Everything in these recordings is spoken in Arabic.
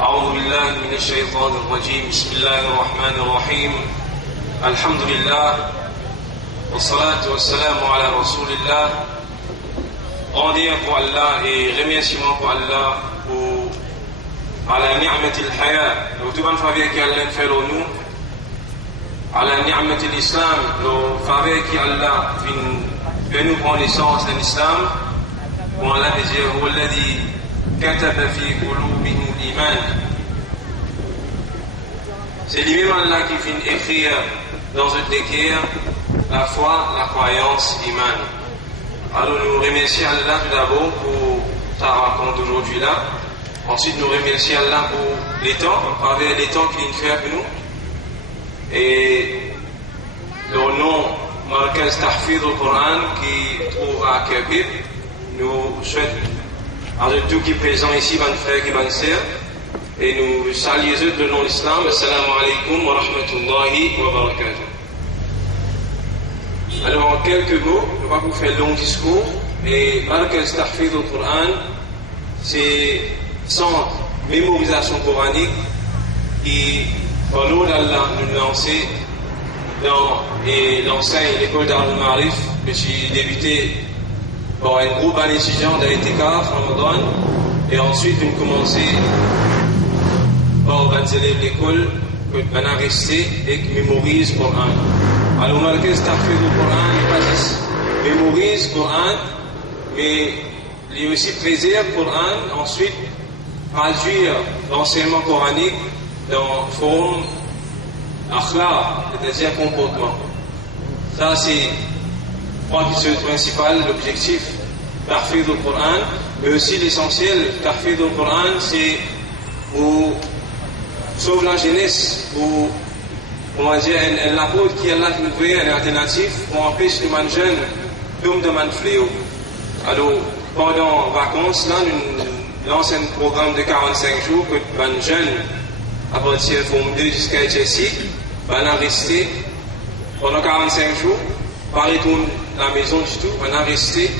أعوذ بالله من الشيطان الرجيم. بسم الله الرحمن الرحيم. الحمد لله والصلاة والسلام على رسول الله. Rendez pour Allah et remerciement pour Allah pour ala ni'matil haya, le tout bon faveur qui Allah fait nous, ala ni'matil islam, le faveur qui Allah fait nous prendre naissance dans l'islam. Pour Allah dire هو الذي كتب في قلوبهم الإيمان. C'est lui-même Allah qui vient écrire dans une écrire la foi, la croyance, l'iman. Alors nous remercions Allah tout d'abord pour ta rencontre aujourd'hui là. Ensuite nous remercions Allah pour les temps, avec les temps qu'il fait pour nous. Et le nom Markaz Tahfidh al-Quran qui trouve à Kabir, nous souhaitons à tout qui est présent ici, mon frère et ma sœur, et nous saluons le nom de l'islam. Assalamu alaikum wa rahmatullahi wa barakatuh. Alors en quelques mots, je ne vais pas vous faire un long discours, mais Markaz Tahfidh al-Quran, c'est centre mémorisation coranique qui, par l'eau d'Allah, nous lancer dans l'enseigne l'école d'Al-Ma'arif, que j'ai débuté par un groupe d'étudiants d'Al-Itikaf, Ramadan, et ensuite nous commencé par 20 élèves de l'école que nous avons resté et qui mémorisent le Coran. Alors, Markaz Tahfidh al-Quran, il pas juste mémorise le Coran, mais il aussi préserve le Coran, ensuite traduire l'enseignement coranique dans forme akhlaq, c'est-à-dire comportement. Ça, c'est le principal, l'objectif Tahfidh al-Quran, mais aussi l'essentiel Tahfidh al-Quran, c'est pour sauver la jeunesse, pour comment dire, un apôtre qui est là qui nous fait une alternative pour empêcher les jeunes comme de man fléau. Alors, pendant les vacances, là, nous lançons un programme de 45 jours que les jeunes, à partir de forme 2 jusqu'à HSI, vont rester pendant 45 jours, pas retourner à la maison du tout, vont rester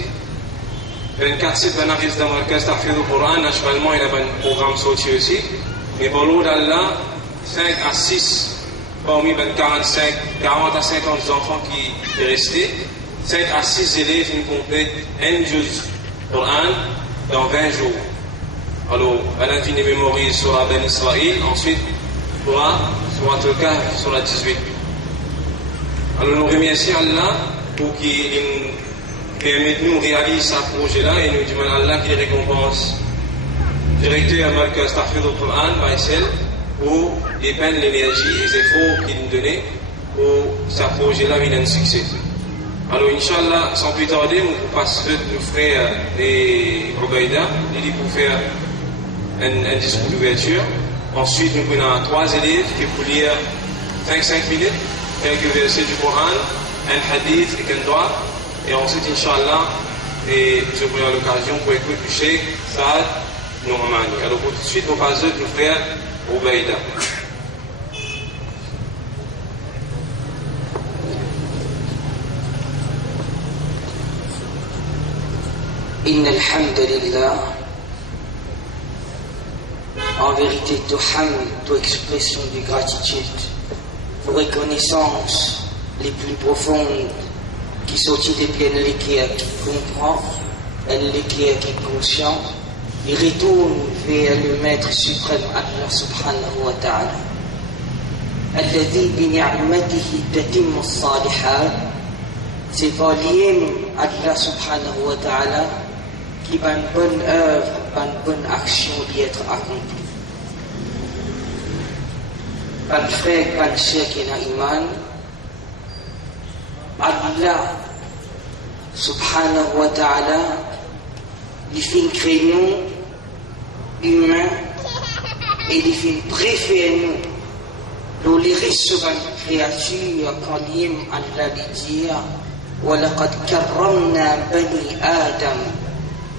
24 sites, vont rester dans le Markaz Tahfidh al-Quran. Naturellement, il y a un programme sorti aussi, mais pour l'eau d'Allah, 5 à 6 parmi 40 à 50 enfants qui sont restés, 5 à 6 élèves qui complètent un juz Coran dans 20 jours. Alors, on a fini de mémoriser sur la Ben Israël, ensuite, sur la Kahf, sur la 18. Alors, nous remercions Allah pour qu'il permette de nous réaliser ce projet-là et nous demandons à Allah qu'il récompense le directeur Markaz Tahfidh al-Quran, Baïsel, pour les peines, l'énergie et les efforts qu'il nous donnait pour ce projet-là, il a un succès. Alors, Inch'Allah, sans plus tarder, nous passerons nos frères et Ubaïda, pour faire un discours d'ouverture. Ensuite, nous prenons 3 élèves qui pour lire 5 minutes, quelques versets du Coran, un hadith et un droit. Et ensuite, Inch'Allah, je prends l'occasion pour écouter le Cheikh Saad Nourmani. Alors, pour tout de suite, nous passons nos frères Ubaïda. Inna alhamdulillah. En vérité, tout hamd, toute expression de gratitude, pour reconnaissance les plus profondes qui sortent des bien l'équerre qui comprend, l'équerre qui est conscient, et retourne vers le Maître suprême Allah subhanahu wa ta'ala. Alladhi bi ni'matihi tatimmu as-salihat. C'est par l'IM Allah subhanahu wa ta'ala qui va une bonne œuvre, une bonne action d'y être accomplie. Ban frère, ban sœur qui est iman, Allah subhanahu wa ta'ala, il fait créer nous humains et il fait préférer nous. Nous les recevons créatures quand l'IM Allah dit وَلَقَدْ كَرَّمْنَا بَنِي آدَمَ.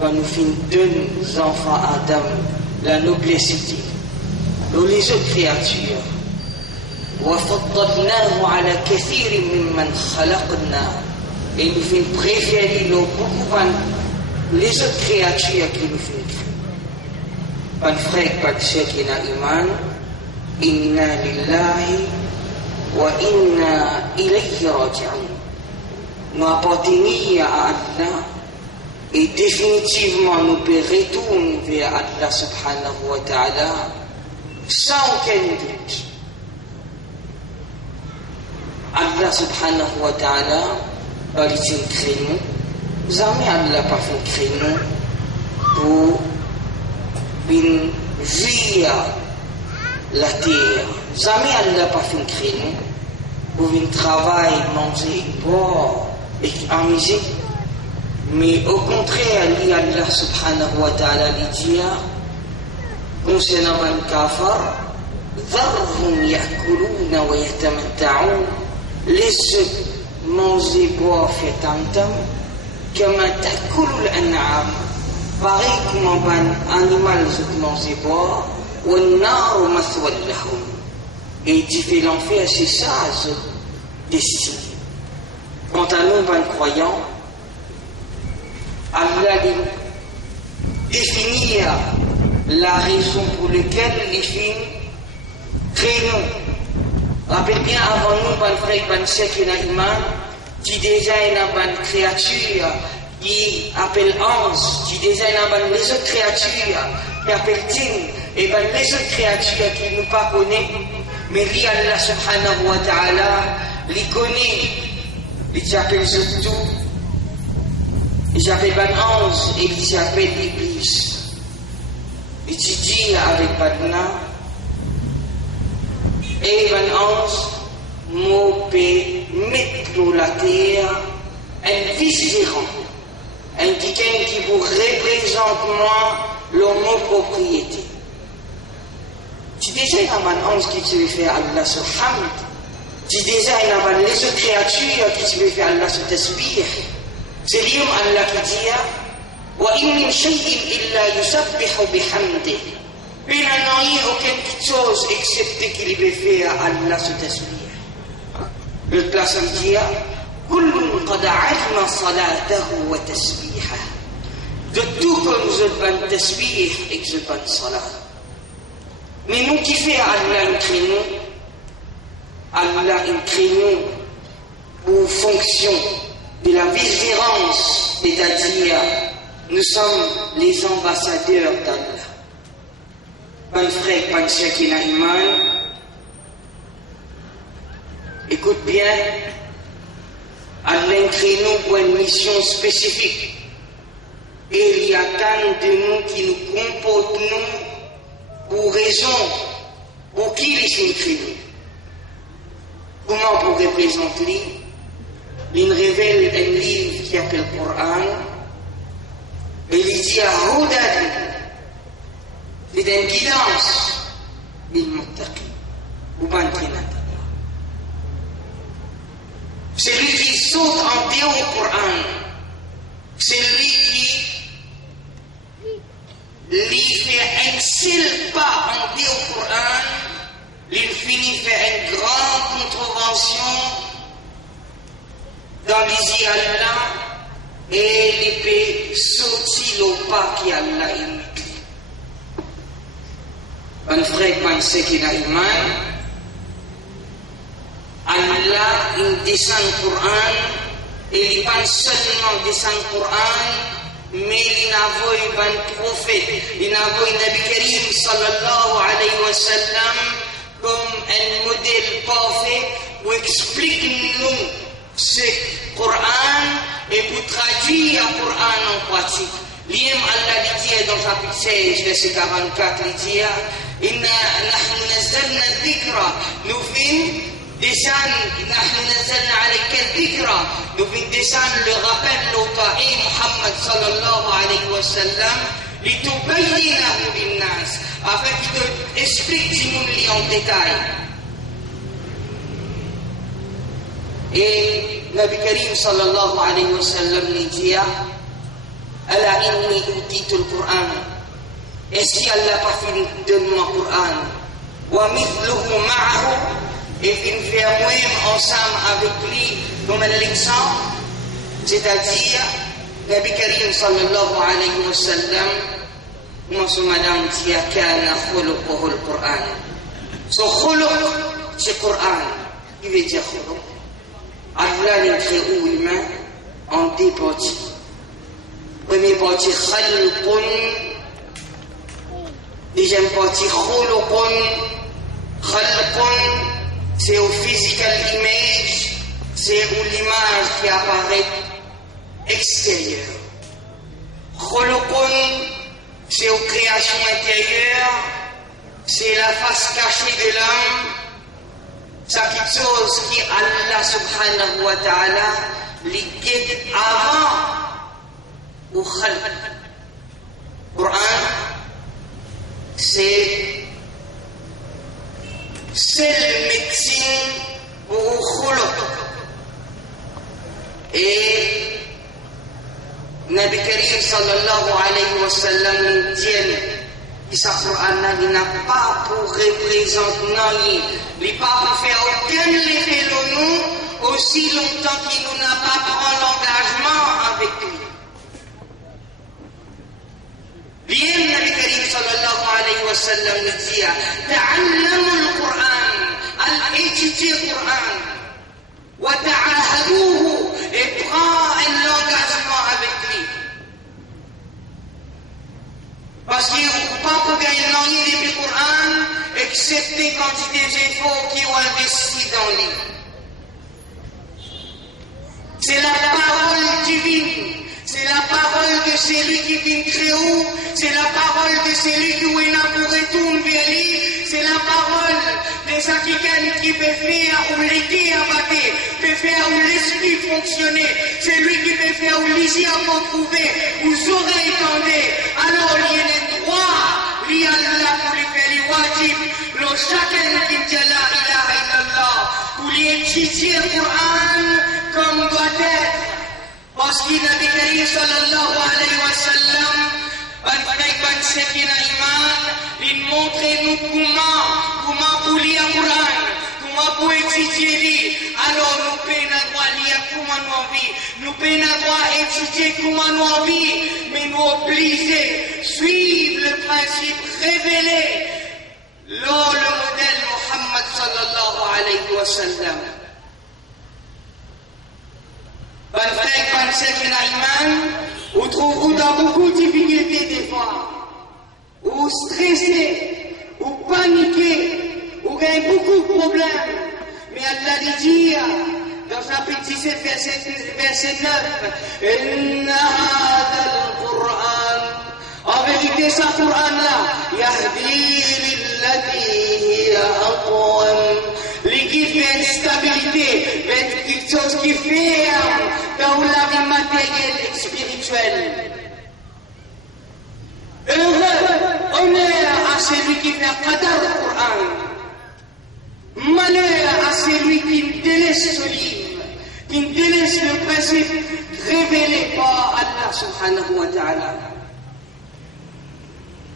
Nous finissons deux enfants Adam, la noblesse. Nous les autres créatures. وَفَضَّلْنَاهُ عَلَى كَثِيرٍ مِّمَّنْ خَلَقْنَا. Et nous finissons préférer nos beaucoup les autres créatures qui nous font créer. Pan frère, pan sœur qui n'a iman, inna lillahi wa inna ilayhi raji'un. Nous appartenons à Allah et définitivement nous peut retourner vers Allah subhanahu wa ta'ala sans aucun doute. Allah subhanahu wa ta'ala va lui créer nous. Jamais Allah pas fait créer nous pour une vie à la terre. Jamais Allah pas fait créer nous pour un travail, manger, boire et amuser. Mais au contraire, Allah subhanahu wa ta'ala lui dit concernant man kafar, dharhum ya'kuluna wa yatamatta'un, laisse manger, boire, faire tam-tam, kama ta'kulu l'an'am, pareil comme un animal qui mange, boire, wa an-naru mathwal lahum, et tu fais l'enfer, c'est ça, ce destin. Quant à nous, ben croyants, Allah définit la raison pour laquelle les films créent nous. Rappelle bien avant nous, ban frère, ban sœur qui n'a iman, qui déjà est une créature qui appelle ange, qui déjà est une les autres créatures qui appelle djinn, et ben les autres créatures qui nous pas connaissent, mais lui Allah subhanahu wa ta'ala les connaît, les appelle surtout. Il s'appelle ban ange et il s'appelle Iblis. Il dit avec Badna et ban ange mot peut mettre dans la terre un vice-gérant, un quelqu'un qui vous représente moi le mot propriété. Tu déjà il y a un ange qui te veut faire Allah sur hamd. Tu déjà il y a les autres créatures qui te veut faire Allah sur tasbih. C'est lui Allah qui dit wa in min shay'in illa yusabbihu bihamdihi. Il n'y a aucune chose excepté qu'il veut faire Allah sur tasbih. Le place dit kullun qad alima salatahu wa tasbihahu. De tout comme je ban tasbih et que je ban salat. Mais nous qui fait Allah une créneau pour fonction de la vigilance, c'est-à-dire nous sommes les ambassadeurs d'Allah. Bon frère, bon sœur qui n'a iman, écoute bien, Allah crée nous pour une mission spécifique. Et il y a tant de nous qui nous comportent pour raison, pour qui les crée. Comment pour représenter? Il révèle un livre qui s'appelle le Coran. Et il dit à Houdan, c'est une guidance, il muttaqi, ou bantinat. C'est lui qui saute en dehors du Coran. C'est lui qui fait un seul pas en dehors du Coran. Il finit par une grande contravention dans les Allah et il peut sortir le pas qui Allah imite. Un frère pensait qu'il a iman. Allah il descend le Coran et il pas seulement descend le Coran, mais il envoie un prophète, il envoie Nabi Karim sallallahu alayhi wa sallam comme un modèle parfait pour expliquer nous ce Coran et pour traduire le Coran en pratique. L'Im Allah dit dans le chapitre 16, verset 44, il dit Inna nahnu nazzalna dhikra, nous venons descendre, nahnu nazzalna alayka dhikra, nous venons descendre le rappel l'autre et Muhammad sallallahu alayhi wa sallam, litubayyinahu linnas, afin qu'il te explique si nous le en détail. Et Nabi Karim sallallahu alayhi wa sallam lui dit Ala inni utitu al-Qur'an. Est-ce qu'Allah n'a pas fini de donner le Qur'an? Wa mithluhu ma'ahu, et il fait moi-même ensemble avec lui comme un exemple, c'est-à-dire Nabi Karim sallallahu alayhi wa sallam Moi, ce madame dit à Kana khuluquhu al-Qur'an. So khuluq, c'est Qur'an. Il veut dire khuluq. Allah a créé l'humain en deux parties. Première partie, khalqun. Deuxième partie, khuluqun. Khalqun, c'est au physical image, c'est où l'image qui apparaît extérieure. Khuluqun, c'est aux créations intérieures, c'est la face cachée de l'homme, c'est quelque chose qui Allah subhanahu wa ta'ala les guide avant au khalq. Qur'an, c'est le médecine pour khuluq. Et Nabi Karim sallallahu alayhi wa sallam nous dit que ce Qur'an n'a pas pour représenter, il n'a pas pour faire aucun effet sur nous aussi longtemps qu'il nous n'a pas pris l'engagement avec lui. Bien, Nabi Karim sallallahu alayhi wa sallam nous dit ta'allamu al-Qur'an, al-étudier le Qur'an, wa ta'ahaduhu, et prend un engagement avec lui. Parce qu'il ne faut pas pour gagner l'année depuis le Qur'an, excepté quand il y a des efforts qui ont investi dans lui. C'est la parole divine. C'est la parole de celui qui vient créer, c'est la parole de celui qui est là pour retourner vers lui, c'est la parole de ça qui peut faire ou l'été abattre, peut faire ou l'esprit fonctionner, c'est lui qui peut faire ou l'isier retrouver, ou oreilles tendées. Alors il y a les droits, il y a Allah pour lui faire les wajib, le chacun qui dit la ilaha illallah, pour lui étudier le Qur'an comme doit être. Parce qu'il a dit sallallahu alayhi wa sallam, il montre nous comment pour lire le Qur'an, comment pour étudier. Alors nous pouvons droit lire comment nous envie, nous pouvons droit étudier comment nous envie, mais nous obligés suivre le principe révélé, le modèle Muhammad sallallahu alayhi wa sallam. On trouve dans beaucoup de difficultés des fois, ou stressé, ou paniqué, ou gagne beaucoup de problèmes. Mais Allah dit dans chapitre 17, verset 9, Inna hadha al-Qur'an, en vérité, ce Qur'an-là, Yahdi lillati hiya aqwam, qui fait une stabilité, quelque chose qui fait dans la vie matérielle et spirituelle. Heureux, honneur à celui qui fait qadar le Qur'an. Malheur à celui qui me délaisse ce livre, qui me délaisse le principe révélé par Allah subhanahu wa ta'ala.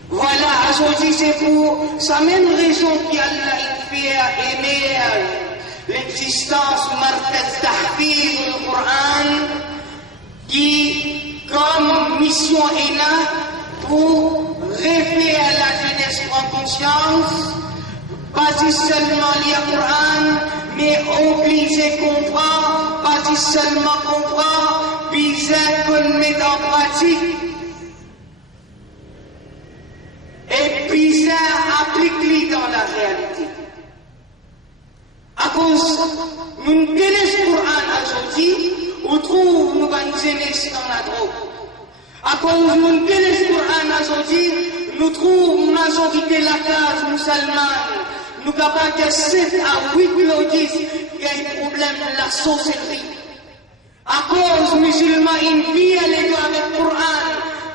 Voilà, aujourd'hui c'est pour sa même raison qu'Allah fait aimer l'existence martel tahfiz du Coran, qui comme mission est là pour refaire la jeunesse en conscience, pas seulement lire le Coran, mais obligé comprendre, pas seulement comprendre, puis qu'on met en pratique. Et puis ça applique-lui dans la réalité. À cause, nous connaissons le Coran aujourd'hui, on trouve nous une jeunesse dans la drogue. À cause, nous connaissons le Coran aujourd'hui, nous trouvons une majorité de la classe musulmane, nous capables de 7 à 8 logis qui a un problème de la sorcellerie. À cause, musulmans, ils vivent les deux avec le Coran.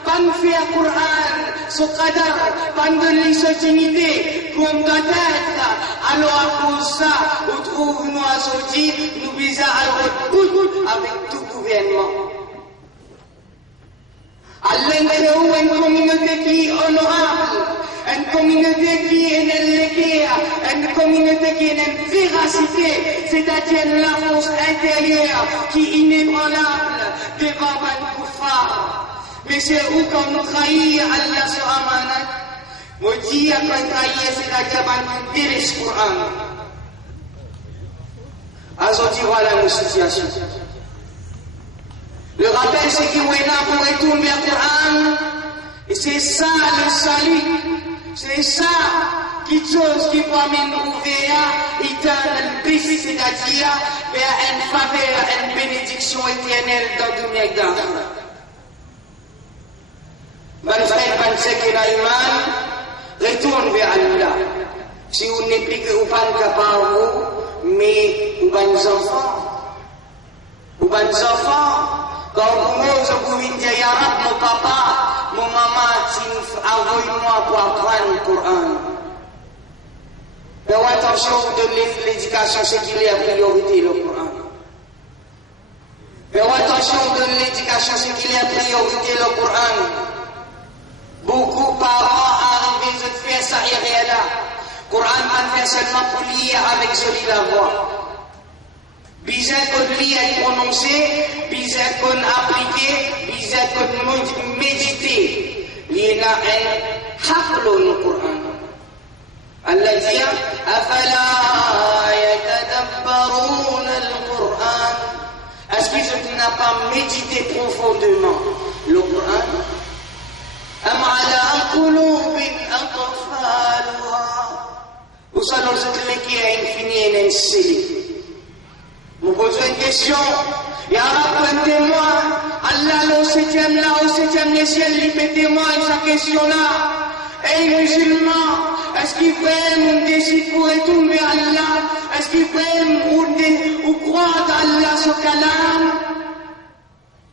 Pas nous faire Qur'an, ce qadar, pas nous donner cette dignité, comme doit être. Alors à cause de ça, on trouve nous aujourd'hui, nous visons à retourner avec tout gouvernement. Allah crée une communauté qui est honorable, une communauté qui est éléguée, une communauté qui est une véracité, c'est-à-dire la force intérieure qui est inébranlable devant un kuffar. Mais c'est où quand nous trahissons Allah sur Amanat, nous disons qu'on trahit, c'est-à-dire qu'on dirige le Coran. Aujourd'hui, voilà nos situations. Le rappel, c'est qu'il est là pour retourner vers le Coran. Et c'est ça le salut. C'est ça qui chose qui permet de trouver un bis, c'est-à-dire vers une faveur, une bénédiction éternelle dans le dunya d'Akhira. Ban frère, ban sekina iman, retourne vers Allah. Si vous n'êtes plus que pas capable, mais vous ban enfants. Vous ban enfants. Quand vous pouvez dire, Ya Rab, mon papa, mon maman, envoie-moi pour apprendre le Coran. Faites attention de l'éducation, c'est qu'il est la priorité, le Coran. Faites attention de l'éducation, c'est qu'il est la priorité, le Coran. Beaucoup de parents arrivent à faire ça et là. Le Coran va faire seulement pour lire avec joli la voix. Bizarre qu'on lit et prononcer, bizarre qu'on appliquer, bizarre qu'on méditer. Il y a un haqlun le Coran. Allah dit Afala yatadabbaruna al-Qur'an. Est-ce qu'ils n'ont pas médité profondément le Coran? Am ala qulubin aqfaluha. Ou ça nous a qui a infini et insili. Vous posez une question, Ya Rab, un témoin, Allah, au septième les ciels, il fait témoin de sa question-là. Et les musulmans, est-ce qu'ils veulent décider pour retourner vers Allah? Est-ce qu'ils veulent ou croire à Allah sur Kalam?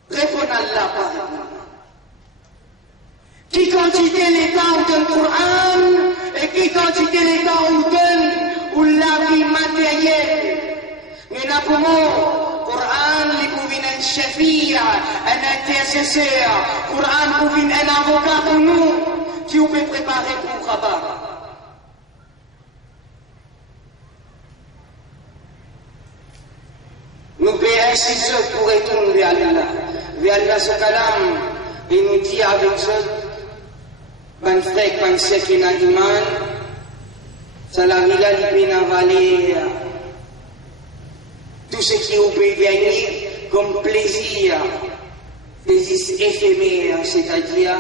Répondez à Allah par exemple. Qui quantité les temps où donne le Coran et qui quantité les temps où donne ou la vie matérielle? Mais là pour moi, Coran, il pouvait être un chafia, un intercesseur. Coran pouvait être un avocat pour nous, qui vous peut préparer pour le travail. Nous payons ainsi ceux pour retourner vers Allah. Vers Allah ce kalam, et nous dit avec eux, ban frère, ban sekina iman, salamila libina valer. Tout ce qui vous peut gagner comme plaisir, plaisir éphémère, c'est-à-dire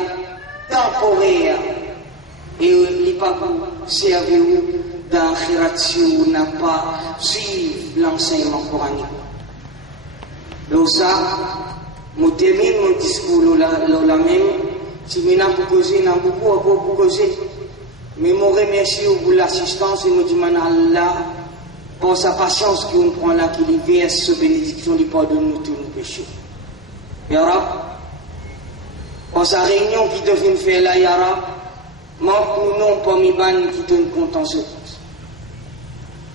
temporaire, et il n'est pas pour servir dans l'akhirat si vous n'avez pas suivi l'enseignement coranique. Donc ça, je termine mon discours là même, si je n'ai pas causé, je n'ai beaucoup causé. Mais je remercie pour l'assistance et je demande à Allah pour sa patience qu'on prend là, qu'il verse ce bénédiction, il pardonne nous tous nos péchés. Ya Rab, pour sa réunion qui devait faire là, Ya Rab, manque-nous non pour mes bannes qui donnent contentieux.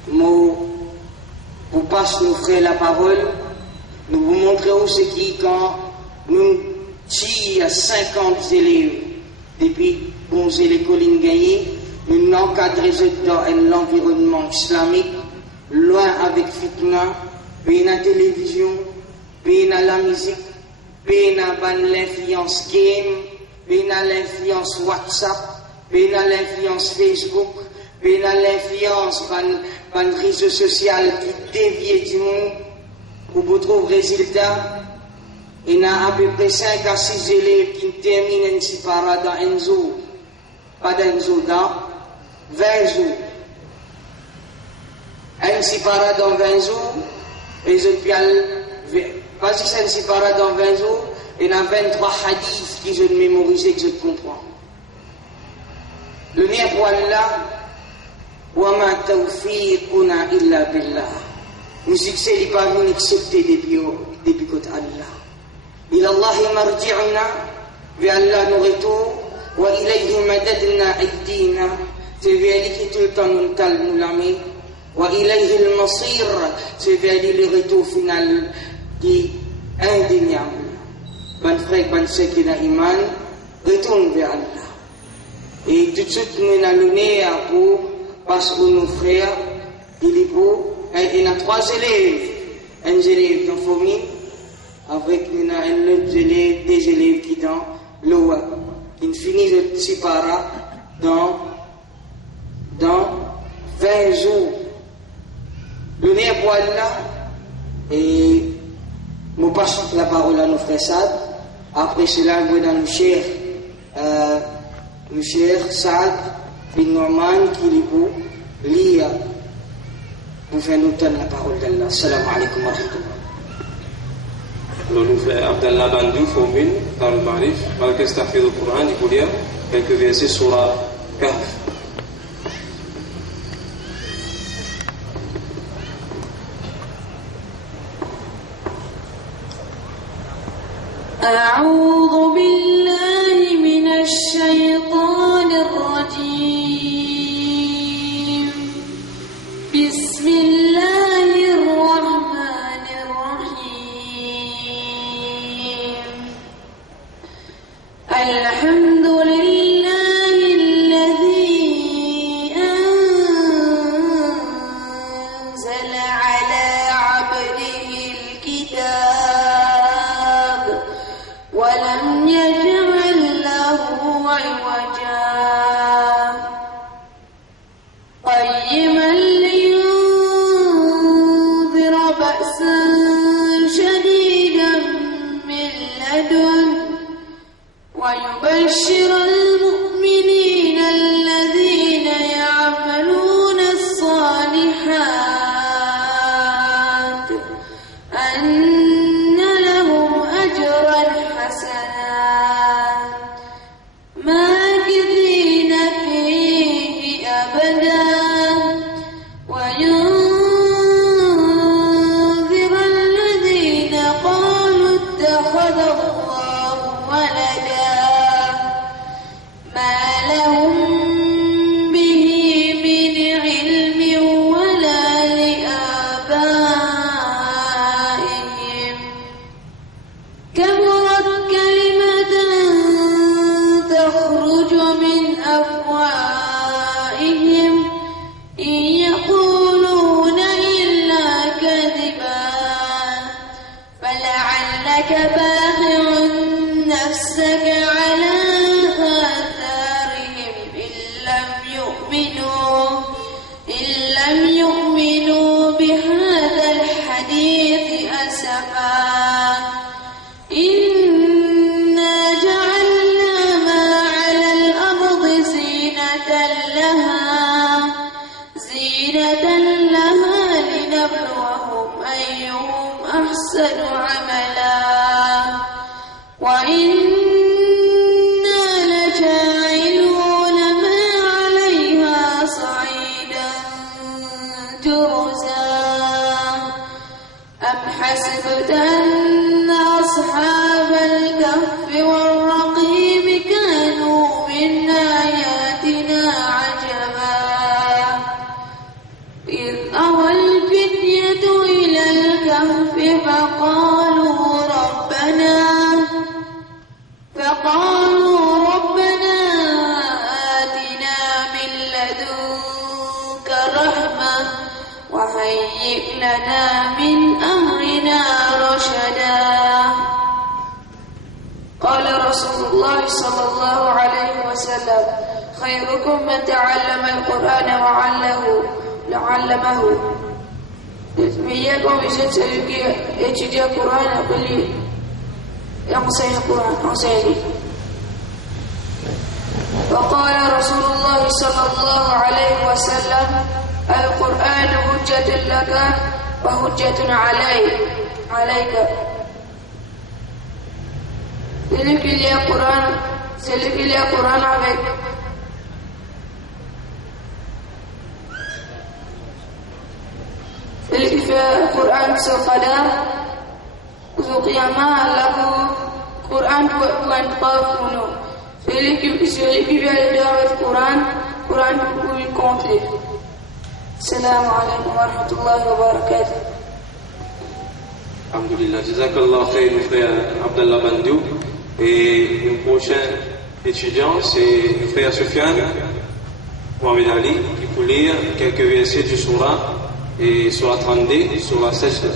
Pour passer nous frères la parole, nous vous montrons ce qui, quand nous tirons 50 élèves, depuis bon l'école gagnée, nous encadrons dans l'environnement islamique, loin avec fitna, puis la télévision, puis la musique, puis l'influence game, puis l'influence WhatsApp, puis l'influence Facebook, puis l'influence des réseaux sociaux qui dévient du monde, pour vous trouver résultat. Il y a à peu près 5 à 6 élèves qui terminent une sipara dans un jour, pas dans un jour, dans 20 jours. Un sipara dans 20 jours, et je puis pas si c'est un sipara dans 20 jours, il y a 23 hadiths qui je mémorise et que je comprends. Le lien pour Allah, wa ma tawfiquna illa billah. Nous succès n'est pas venu accepter depuis côté Allah. Il Allah marji'una, vers Allah nous retour, wa ilayhi madadna aydina, c'est vers lui qui tout le temps nous tal nous l'ami. وإليه المصير, c'est vers lui le retour final qui est indéniable. Ban frère, ban sekina iman, retourne vers Allah. Et tout de suite, nous avons l'honneur pour, parce que nos frères, il est beau, il y a 3 élèves, un élève dans la famille, avec nous avons un autre élève, des élèves qui sont l'eau qui finit de Tsipara dans 20 jours. Le nez pour là et nous passons la parole à nos frères Saad. Après cela, nous allons nous cher Saad bin Norman qui lit pour faire nous donner la parole d'Allah. Assalamu alaikum wa rahmatullah. Nous frère Abdallah Bandou formule dans le Marif, malgré ce tafsir du Coran, il faut lire quelques versets sur la Kahf. أعوذ بالله من الشيطان الرجيم بسم الله الرحمن الرحيم الحمد لله الذي أنزل على عبده الكتاب ولم يجعل له عوجا قيما لينذر بأسا شديدا من لدنه ويبشر المؤمنين الذين يعملون الصالحات أن لهم أجرا حسنا ماكثين فيه أبدا وينذر الذين قالوا اتخذ الله ولدا ما لهم به من علم ولا لآبائهم كبرت كلمة تخرج من أفواههم إن يقولون إلا كذبا فلعلك باخع نفسك على آثارهم إن لم يؤمنوا بهذا الحديث أسفا إنا جعلنا ما على الأرض زينة لها لنبلوهم أيهم أحسن عملا وإنا لجاعلون ما عليها صعيدا جرزا أم حسبت أن أصحاب الكهف والرقيم كانوا من آياتنا عجبا إذ أوى الفتية إلى الكهف فقالوا ربنا آتنا من لدنك رحمة وهيئ لنا من أمرنا رشدا قال رسول الله صلى الله عليه وسلم خيركم من تعلم القرآن وعلمه meilleur c'est celui qui étudie le Coran et enseigne le Coran, enseigne. وقال رسول الله صلى الله عليه وسلم القرآن حجة لك وحجة عليك celui qui lit le Coran avec celui qui fait le Coran sur Qadar au Qiyamah Allah Coran pour une preuve pour nous celui qui vient le dire avec Coran pour lui compter. Salam alaikum wa rahmatullahi wa barakatuh. Alhamdulillah, Jazakallah khair, frère Abdallah Bandou. Et le prochain étudiant, c'est le frère Soufiane Mohamed Ali, qui peut lire quelques versets du Surah et Surah 32, Surah Sajda.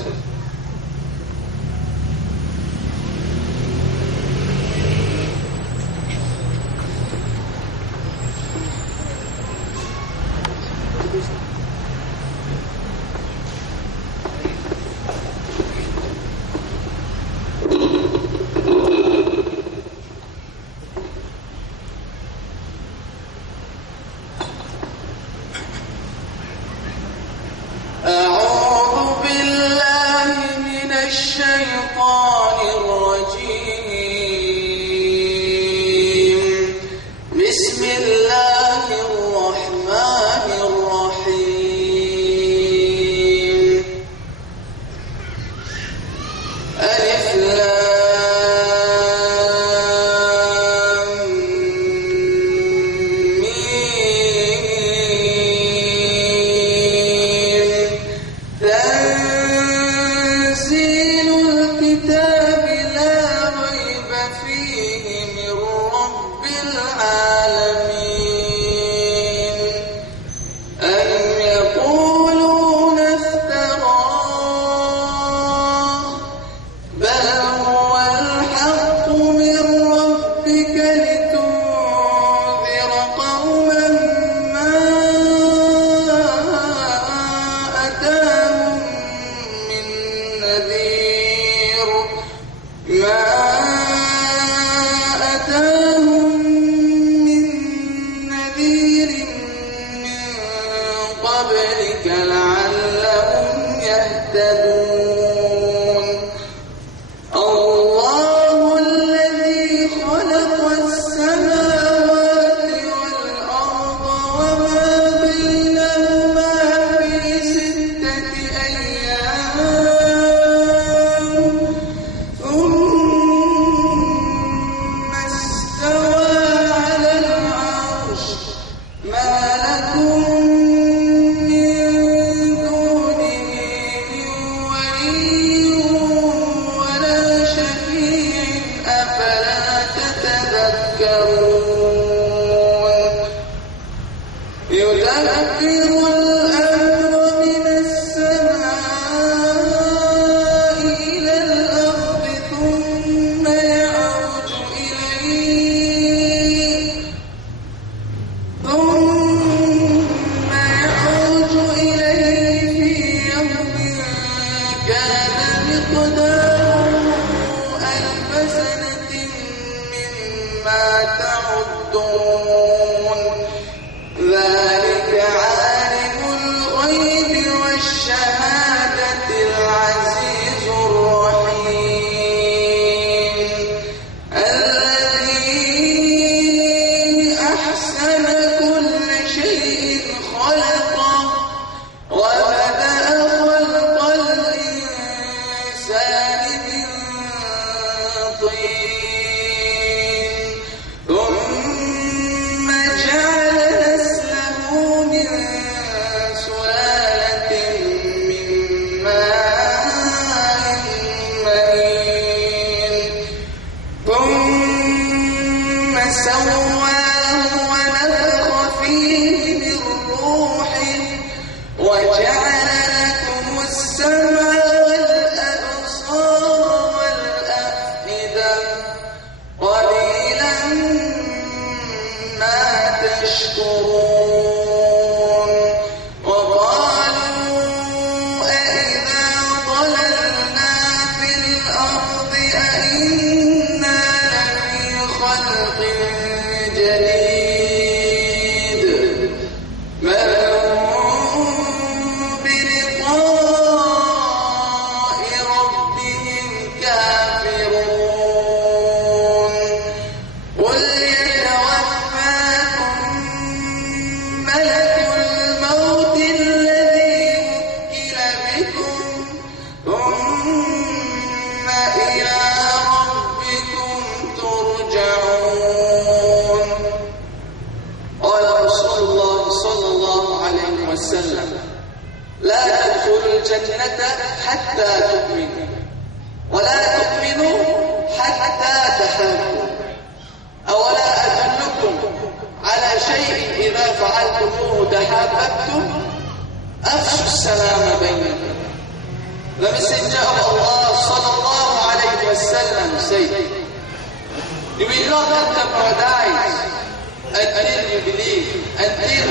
until you believe, until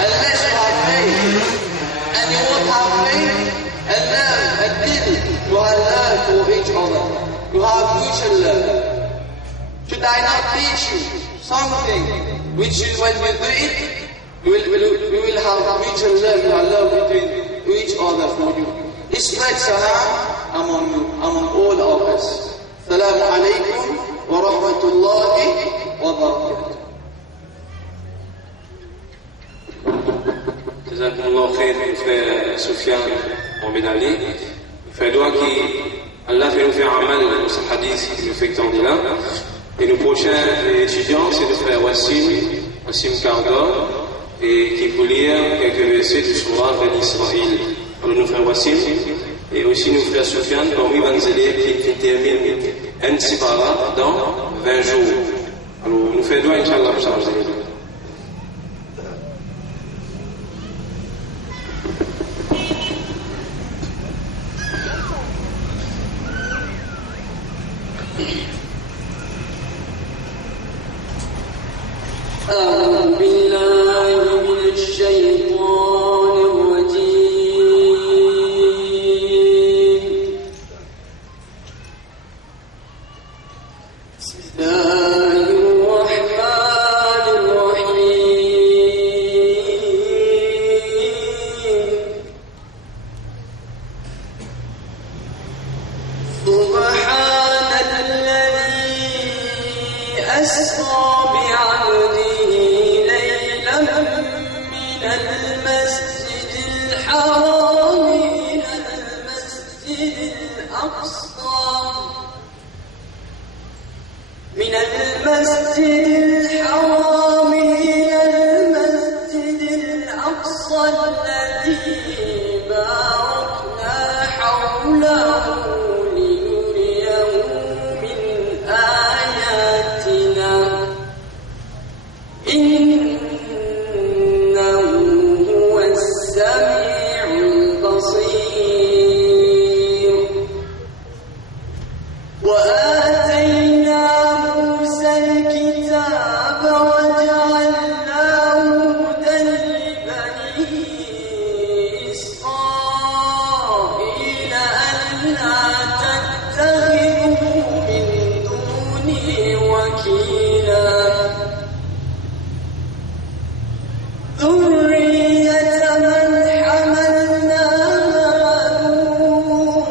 Allah subhanahu something which is, when we do it, we will have mutual love between each other for you. Spread salam among you, among all of us. Assalamu alaikum wa rahmatullahi wa barakatuh. Jazakumullah khair, frère Soufiane Mohamed Ali. Fait doigt qu'Allah fait nous faire amal dans ce hadith qui nous fait tant de là. Et nos prochains étudiants, c'est le frère Wassim Kardor, et qui peut lire quelques versets du Surah Ben Israël. Alors nous frère Wassim, et aussi nous frère Soufiane, parmi les élèves qui terminent un Sibara dans 20 jours. Alors nous faisons doigt, Inch'Allah, pour ça. أعوذ بالله من الشيطان الرجيم. بسم الله الرحمن الرحيم. سبحان الذي أسرى بعبده ليلا من المسجد الحرام إلى المسجد الأقصى الذي باركنا حوله لنريه من آياتنا إنه هو السميع البصير. وآتينا موسى الكتاب وجعلناه هدى لبني إسرائيل ألا تتخذوا من دوني وكيلا ذرية من حملنا مع نوح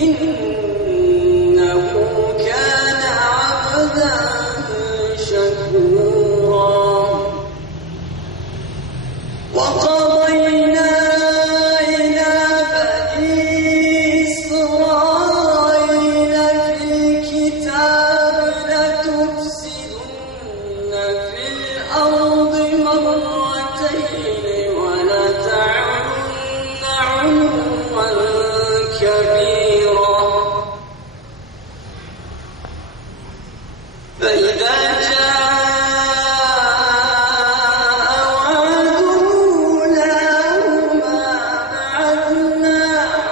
إنه كان عبدا شكورا. وقضينا إلى بني إسرائيل في الكتاب لتفسدن في الأرض مرتين ولتعلن علوا كبيرا. فإذا جاء وعد أولاهما بعثنا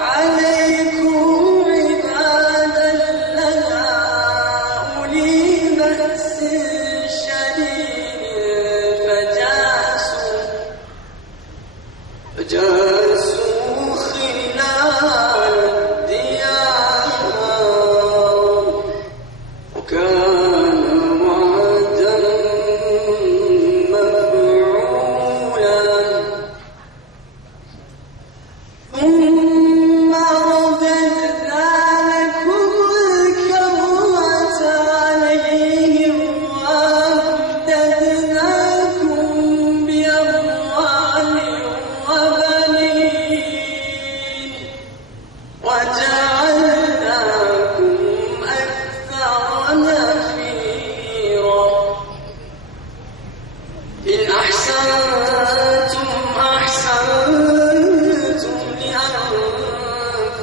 عليكم عبادا لنا أولي بأس شديد فجاسوا خلال الديار وكان وعدا مفعولا. ثم رددنا لكم الكرة عليهم وأمددناكم بأموال وبنين وجعلناكم أكثر نفيرا. إن أحسنتم أحسنتم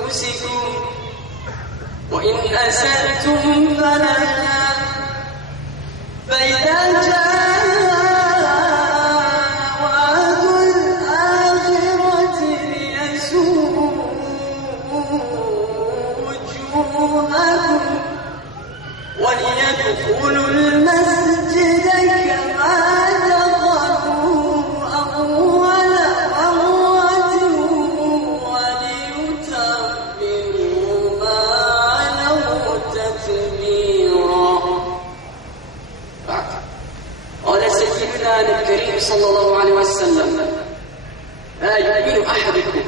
لأنفسكم وإن أسأتم فلها. فإذا جاء وعد الآخرة ليسوءوا وجوهكم وليدخلوا المسجد كما دخلوه أول مرة وليتبروا ما علوا تتبيرا. وسلم لا يؤمن أحدكم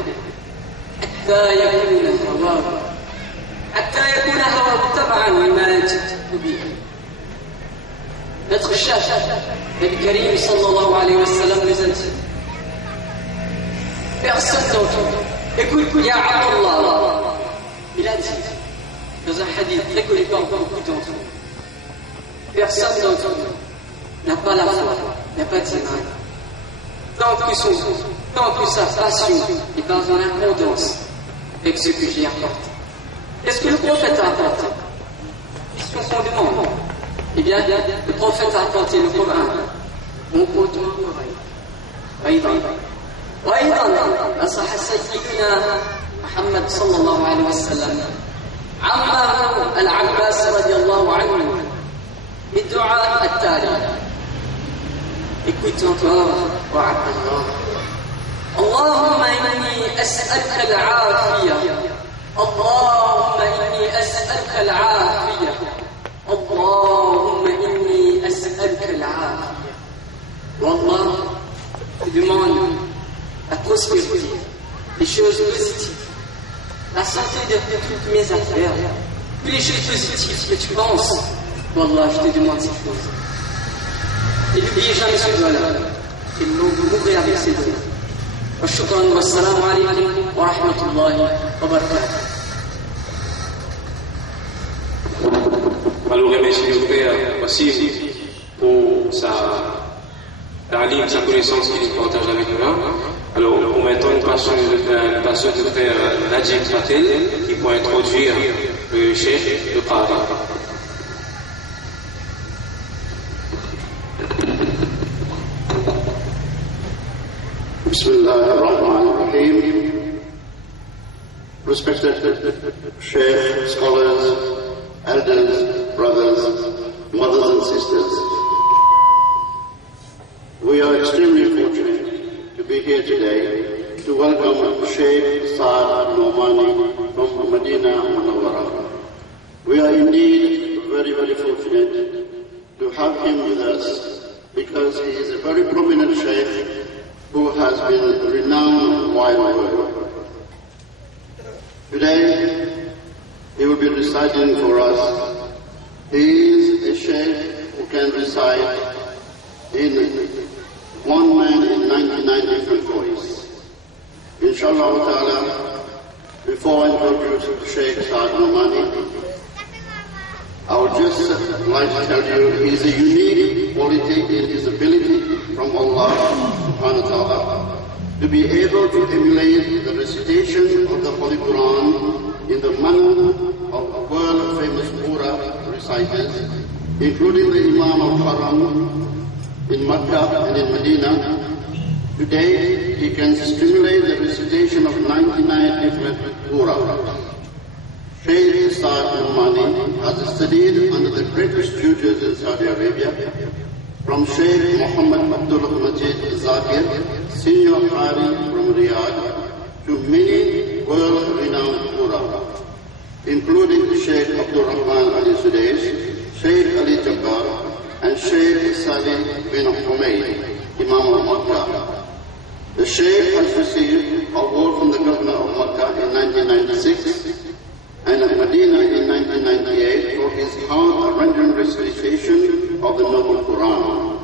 حتى يكون هواه تبعا لما يجد به. Notre chef, Nabi Karim sallallahu alayhi wa sallam nous a dit, personne d'entre nous, écoute, ya Allah, il a dit dans un hadith très connu par beaucoup d'entre nous, personne d'entre nous n'a pas la foi, n'a pas d'iman. Tant que sa passion est dans une accordance avec ce que j'ai apporté. Qu'est-ce que le prophète a apporté? Qu'est-ce qu'on demande? Eh bien, le prophète a apporté le Coran. Mon pote, وأيضا نصح سيدنا محمد صلى الله عليه وسلم عمه العباس رضي الله عنه بالدعاء التالي. Écoute encore وعد الله. اللهم إني أسألك العافية. اللهم إني أسألك العافية. اللهم إني أسألك العافية. والله je demande la prospérité, les choses positives, la santé de toutes mes affaires, toutes les choses positives que tu penses. Wallah, je te demande ces choses. Et n'oubliez jamais ce doigt-là. Et m'ouvrir avec ces doigts. Wa shukran wa salamu alaykum wa rahmatullahi wa barakatuh. Alors, remercie le Père Wassim pour sa connaissance qu'il partage avec nous là. Alors, pour maintenant, nous passons le Père Najib Patel qui pourra introduire le chef de Qadi. Bismillahirrahmanirrahim. Respected Sheikh, scholars, elders, brothers, mothers and sisters, we are extremely fortunate to be here today to welcome Sheikh Saad Nomani from Medina Munawwara. We are indeed very, very fortunate to have him with us because he is a very prominent Sheikh who has been renowned wide world. Today, he will be reciting for us. He is a Sheikh who can recite in one man in 99 different voices. Inshallah ta'ala, before I introduce Sheikh Saad Nomani, I would just like to tell you he's a unique quality in his ability from Allah subhanahu wa ta'ala to be able to emulate the recitation of the Holy Quran in the manner of world famous Qur'an reciters, including the Imam of Haram in Makkah and in Medina. Today he can stimulate the recitation of 99 different Qur'an. Sheikh Saad Nomani has studied under the greatest tutors in Saudi Arabia, from Sheikh Muhammad Abdul Majid Zakir, senior Qari from Riyadh, to many world-renowned Qur'an, including Sheikh Abdul Rahman Ali Sudais, Sheikh Ali Jabbar, and Sheikh Salih bin Humayd, Imam of Makkah. The Sheikh has received an award from the Governor of Makkah in 1996, and in Medina in 1998 for his hard-arranged recitation of the Noble Quran.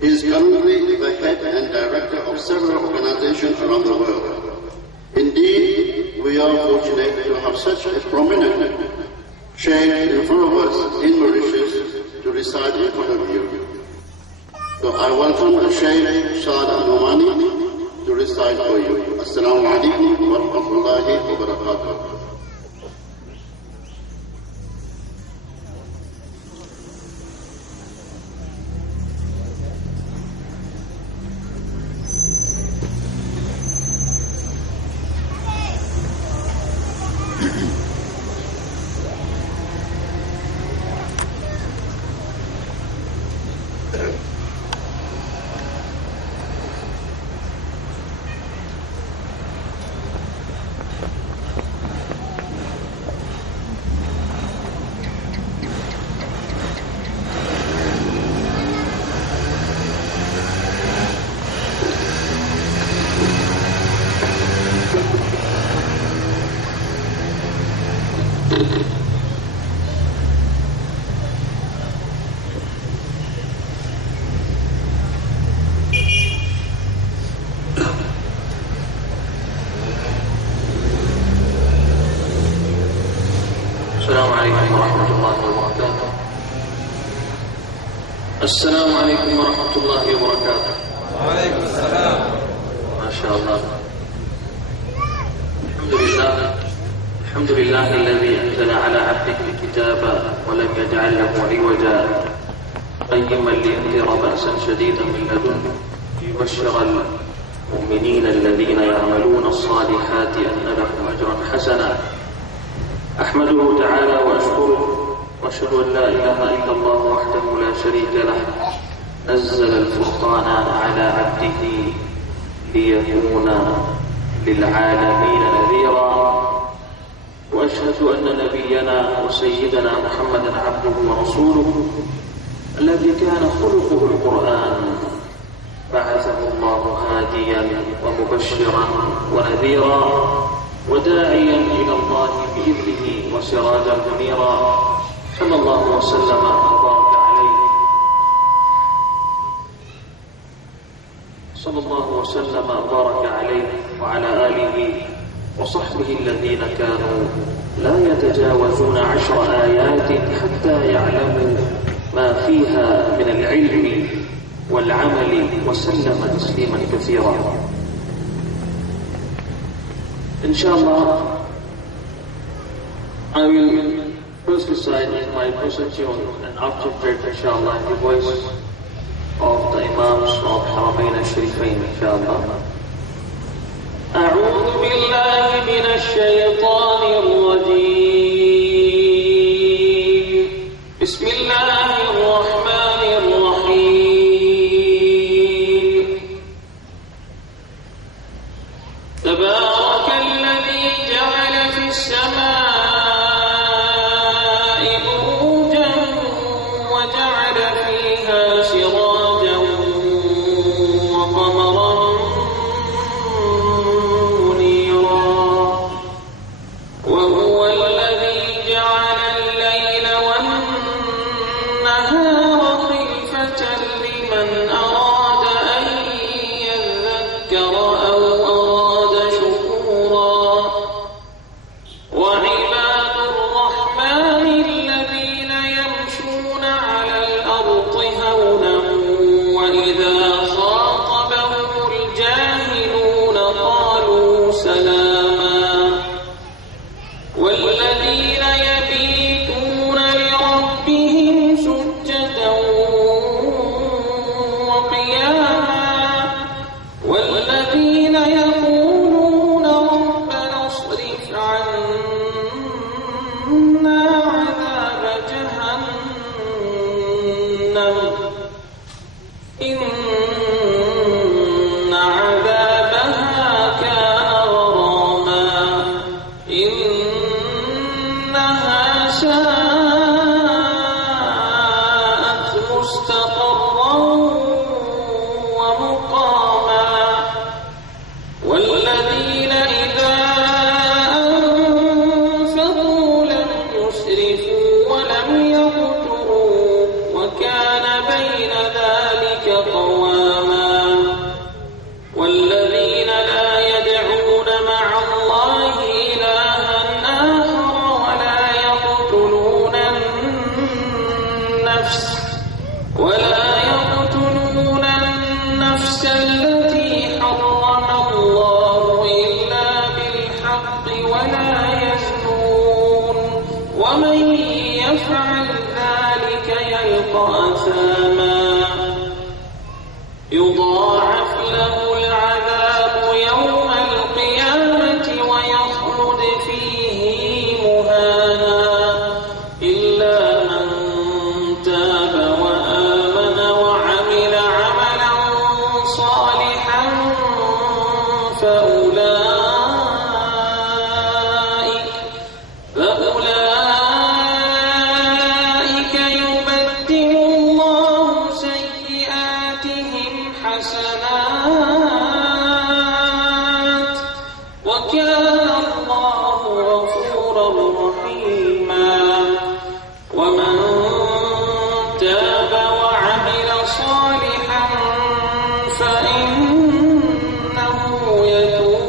He is currently the head and director of several organizations around the world. Indeed, we are fortunate to have such a prominent Sheikh in front of us in Mauritius to recite in front of you. So I welcome Sheikh Saad Nomani to recite for you. Assalamu alaikum wa rahmatullahi wa barakatuh. السلام عليكم ورحمة الله وبركاته. وعليكم السلام. ما شاء الله. الحمد لله الذي أنزل على عبده الكتاب ولم يجعل له عوجا قيما لينذر بأسا شديدا من لدنه ليبشر المؤمنين الذين يعملون الصالحات أن لهم أجرا حسنا. أحمده تعالى وأشكره وأشهد أن لا إله إلا الله وحده لا شريك له نزل الفرقان على عبده ليكون للعالمين نذيرا. وأشهد أن نبينا وسيدنا محمدا عبده ورسوله الذي كان خلقه القرآن بعثه الله هاديا ومبشرا ونذيرا وداعيا إلى الله بإذنه وسراجا منيرا. صلى الله وسلم وبارك عليه صلى الله وسلم وبارك عليه وعلى آله وصحبه الذين كانوا لا يتجاوزون 10 آيات حتى يعلموا ما فيها من العلم والعمل وسلم تسليما كثيرا. إن شاء الله I will first recite in my presentation and afterward inshallah in the voice of the Imams of Haramain al-Sharifain inshallah. أعوذ بالله من الشيطان الرجيم. بسم الله الرحمن الرحيم. تبارك الذي جعل في السماء بروجا وجعل فيها سراجا وقمرا وهو الذي جعل الليل والنهار خلفة لمن أراد أن يذكر أو أراد شكورا. وعباد الرحمن الذين يمشون على الأرض هونا وإذا خاطبهم الجاهلون قالوا سلاما. والذين يبيتون لربهم سجدا وقياما والذين يقولون ربنا اصرف عنا عذاب جهنم إن عذابها كان غراما إنها ساءت مستقرا ومقاما. والذين إذا أنفقوا لم يسرفوا ولم يقتروا وكان بين ذلك قواما. والذين لا يدعون مع الله إلها آخر ولا يقتلون النفس التي حرم الله إلا بالحق ولا يزنون ومن يفعل ذلك يلقى أثاما يضاعف له العذاب يوم القيامة ويخلد فيه مهانا إلا من تاب وآمن وعمل عملا صالحا فأولئك يبدل الله سيئاتهم حسنات وكان الله غفورا رحيما. ومن تاب وعمل صالحا فإنه يتوب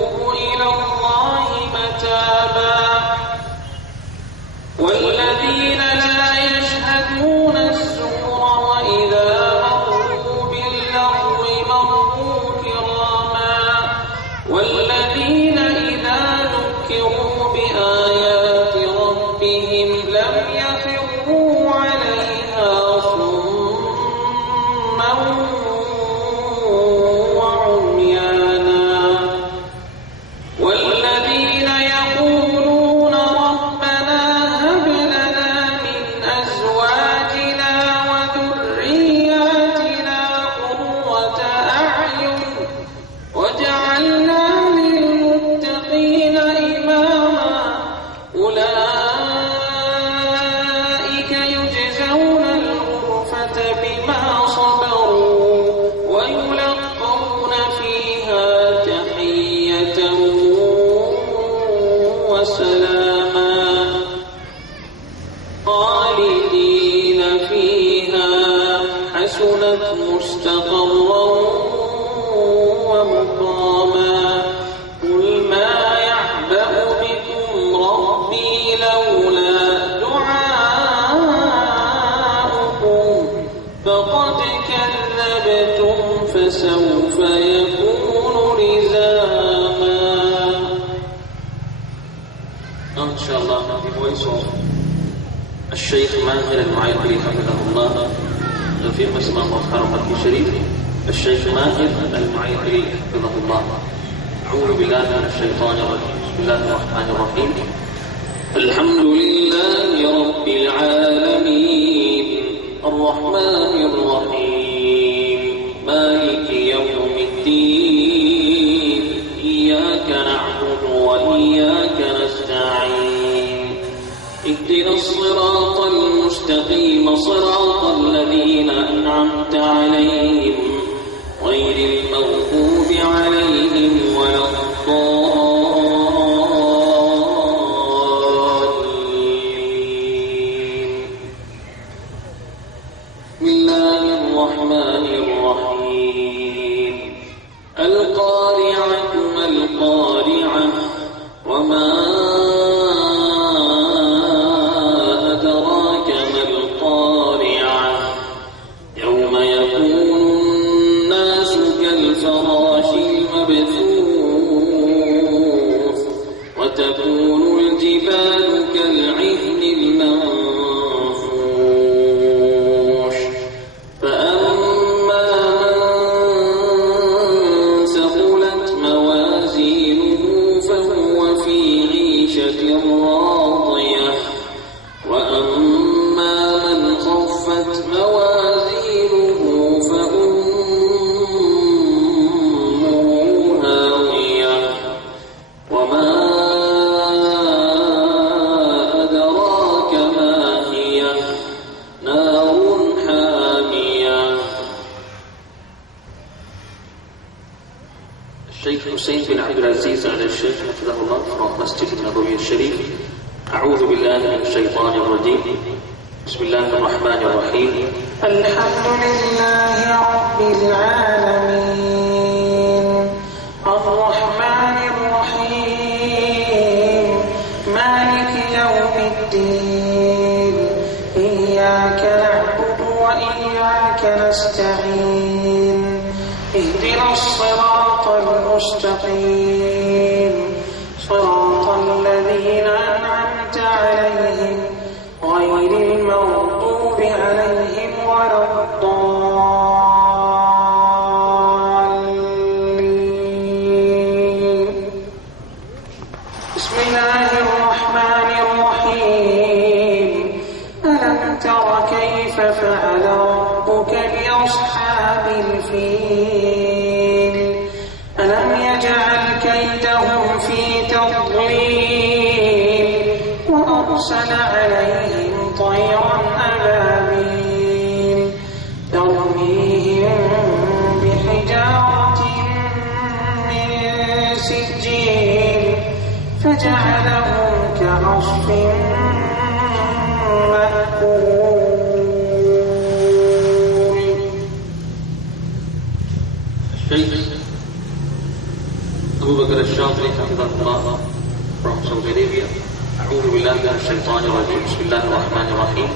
inshallah, the voice of الشيخ ماهر المعيقلي حفظه الله في مسمى حرم مكي شريف. الشيخ ماهر المعيقلي حفظه الله. أعوذ بالله من الشيطان الرجيم. بسم الله الرحمن الرحيم. الحمد لله رب العالمين الرحمن الرحيم مالك يوم الدين إياك نعبد وإياك نستعين اهدنا الصراط المستقيم صراط الذين أنعمت عليهم غير المغضوب عليهم ولا الضالين. بسم الله الرحمن الرحيم. القارعة ما القارعة وما أدراك ما القارعة يوم يكون الناس كالفراش المبثوث وتكون الجبال كالعهن المنفوش فأما من ثقلت موازينه فهو في عيشة راضية وأما من خفت موازينه فأمه هاوية وما أدراك ما هي نار حامية. الشيخ حسين بن عبد العزيز على الشيخ حفظه الله from Masjid النبوي الشريف. أعوذ بالله من الشيطان الرجيم. بسم الله الرحمن الرحيم. الحمد لله رب العالمين الرحمن الرحيم مالك يوم الدين إياك نعبد وإياك نستعين اهدنا الصراط المستقيم صراط الذين أنعمت عليهم غير المغضوب عليهم ولا الضالين. بسم الله الرحمن الرحيم. ألم تر كيف فعل ربك بأصحاب الفيل ألم يجعل كيدهم في تضليل وأرسل عليهم طيرا أبابيل ترميهم بحجارة من سجيل فجعلهم كعصف مأكول. الشيخ أبو بكر الشاطري حفظه الله from Saudi Arabia. أعوذ بالله من الشيطان الرجيم. بسم الله الرحمن الرحيم.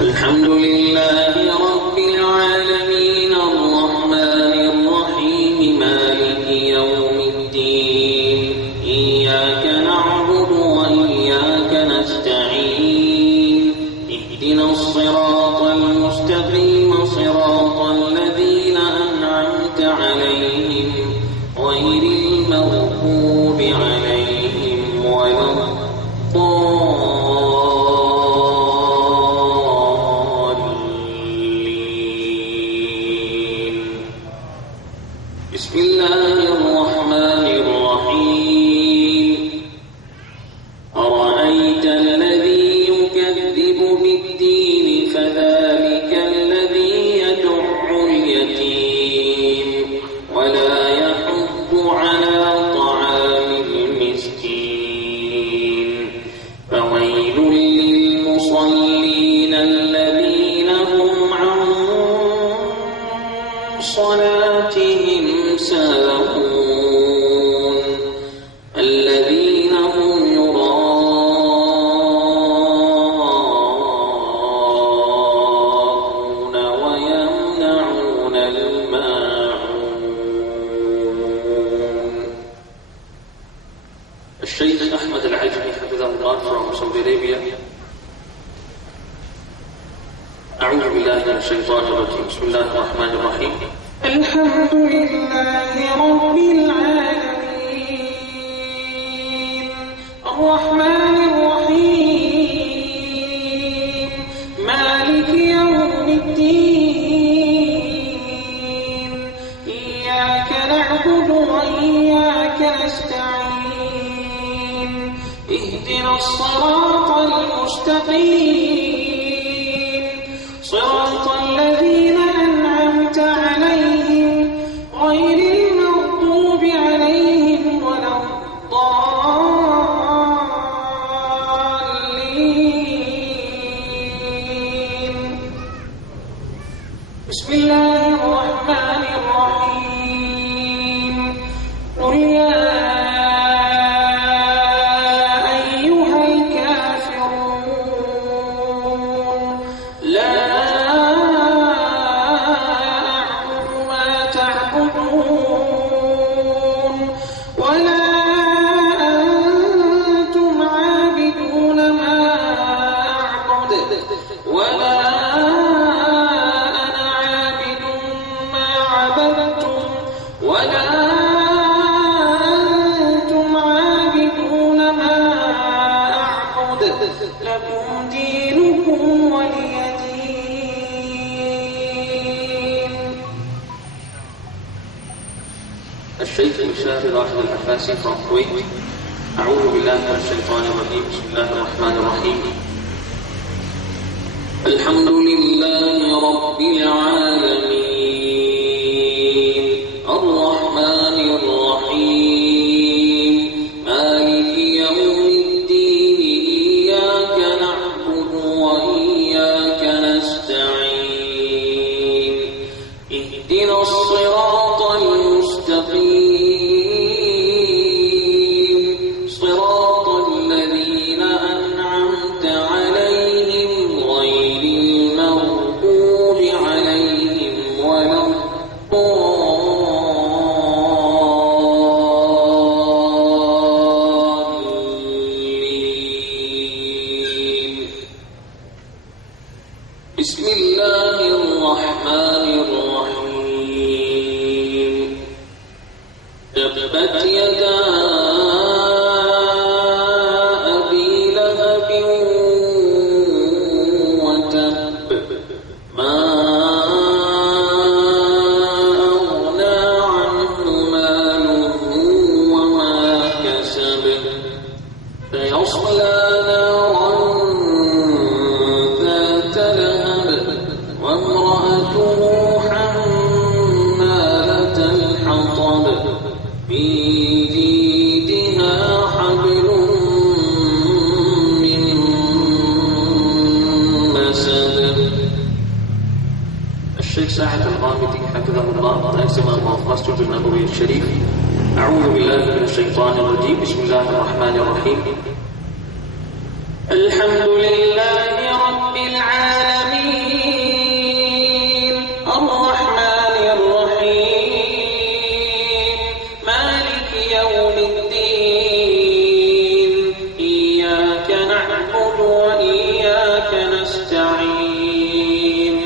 الحمد لله رب العالمين الرحمن الرحيم مالك يوم الدين إياك نعبد وإياك نستعين اهدنا الصراط المستقيم صراط الذين أنعمت عليهم غير المغضوب عليهم ولا الضالين. بسم الله الرحمن الرحيم. أرأيت الذي يكذب بالدين فذلك الذي يدع اليتيم ولا يحض على طعام المسكين فويل للمصلين الذين هم عن صلاتهم ساهون الذين هم يراءون ويمنعون الماعون. الشيخ Saudi Arabia. أعوذ بالله من الشيطان الرجيم. بسم الله الرحمن الرحيم. الحمد لله رب العالمين الرحمن الرحيم مالك يوم الدين إياك نعبد وإياك نستعين اهدنا الصراط المستقيم صراط الذين أنعمت عليهم غير المغضوب عليهم ولا الضالين. بسم الله الرحمن الرحيم. قل يا أيها الكافرون لا ولا أنتم عابدون ما أعبد ولا أنا عابد ما عبدتم ولا أنتم عابدون ما أعبد لكم دينكم ولي دين. الشيخ المشاهد راشد العفاسي from Kuwait. أعوذ بالله من الشيطان الرجيم. بسم الله الرحمن الرحيم. الحمد لله رب العالمين الرحمن الرحيم مالك يوم الدين إياك نعبد وإياك نستعين اهدنا الصراط المستقيم صراط الذين أنعمت عليهم غير المغضوب عليهم ولا الضالين. بسم الله الرحمن الرحيم. تبت يدا أبي لهب وتب ما أغنى عنه ماله وما كسب سيصلى نارا ذات لهب وامرأته حمالة الحطب في جيدها حبل من مسد. الشيخ ساعد الغامدي حفظه الله تأسم الله مسجد النبوي الشريف. أعوذ بالله من الشيطان الرجيم. بسم الله الرحمن الرحيم. الحمد لله رب العالمين الرحمن الرحيم مالك يوم الدين إياك نعبد وإياك نستعين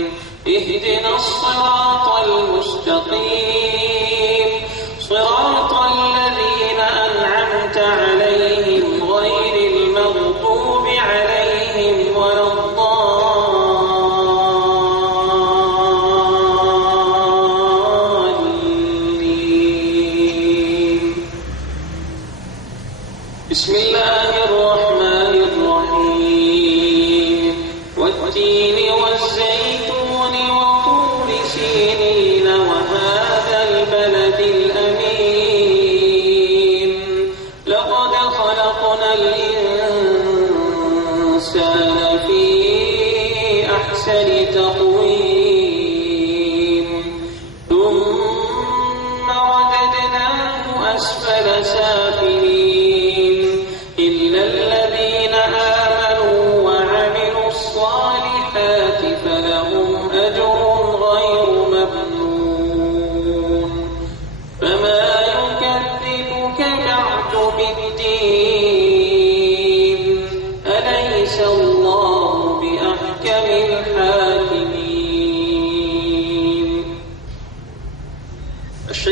اهدنا الصراط المستقيم صراط الذين أنعمت عليهم غير المغضوب عليهم ولا الضالين. بسم الله الرحمن الرحيم. والتين والزيتون وطور سينين وهذا البلد الأمين لقد خلقنا الإنسان في أحسن تقويم ثم رددناه أسفل سافلين إلا الذين آمنوا وعملوا الصالحات فلهم أجر غير ممنون. فما يكذبك بعد بالدين أليس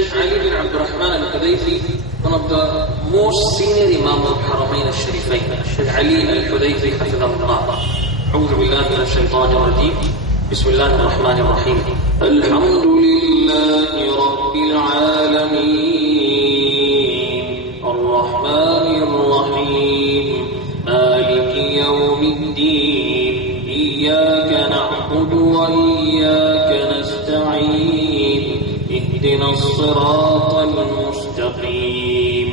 Sheikh Ali bin Abdul Rahman al-Hudayfi, one of the most senior Imam al-Haramain al-Sharifain, Sheikh Ali al-Hudayfi hafidhahullah. أعوذ بالله من الشيطان الرجيم. بسم الله الرحمن الرحيم. الحمد لله رب العالمين الرحمن الرحيم مالك يوم الدين إياك نعبد وإياك نستعين اهدنا الصراط المستقيم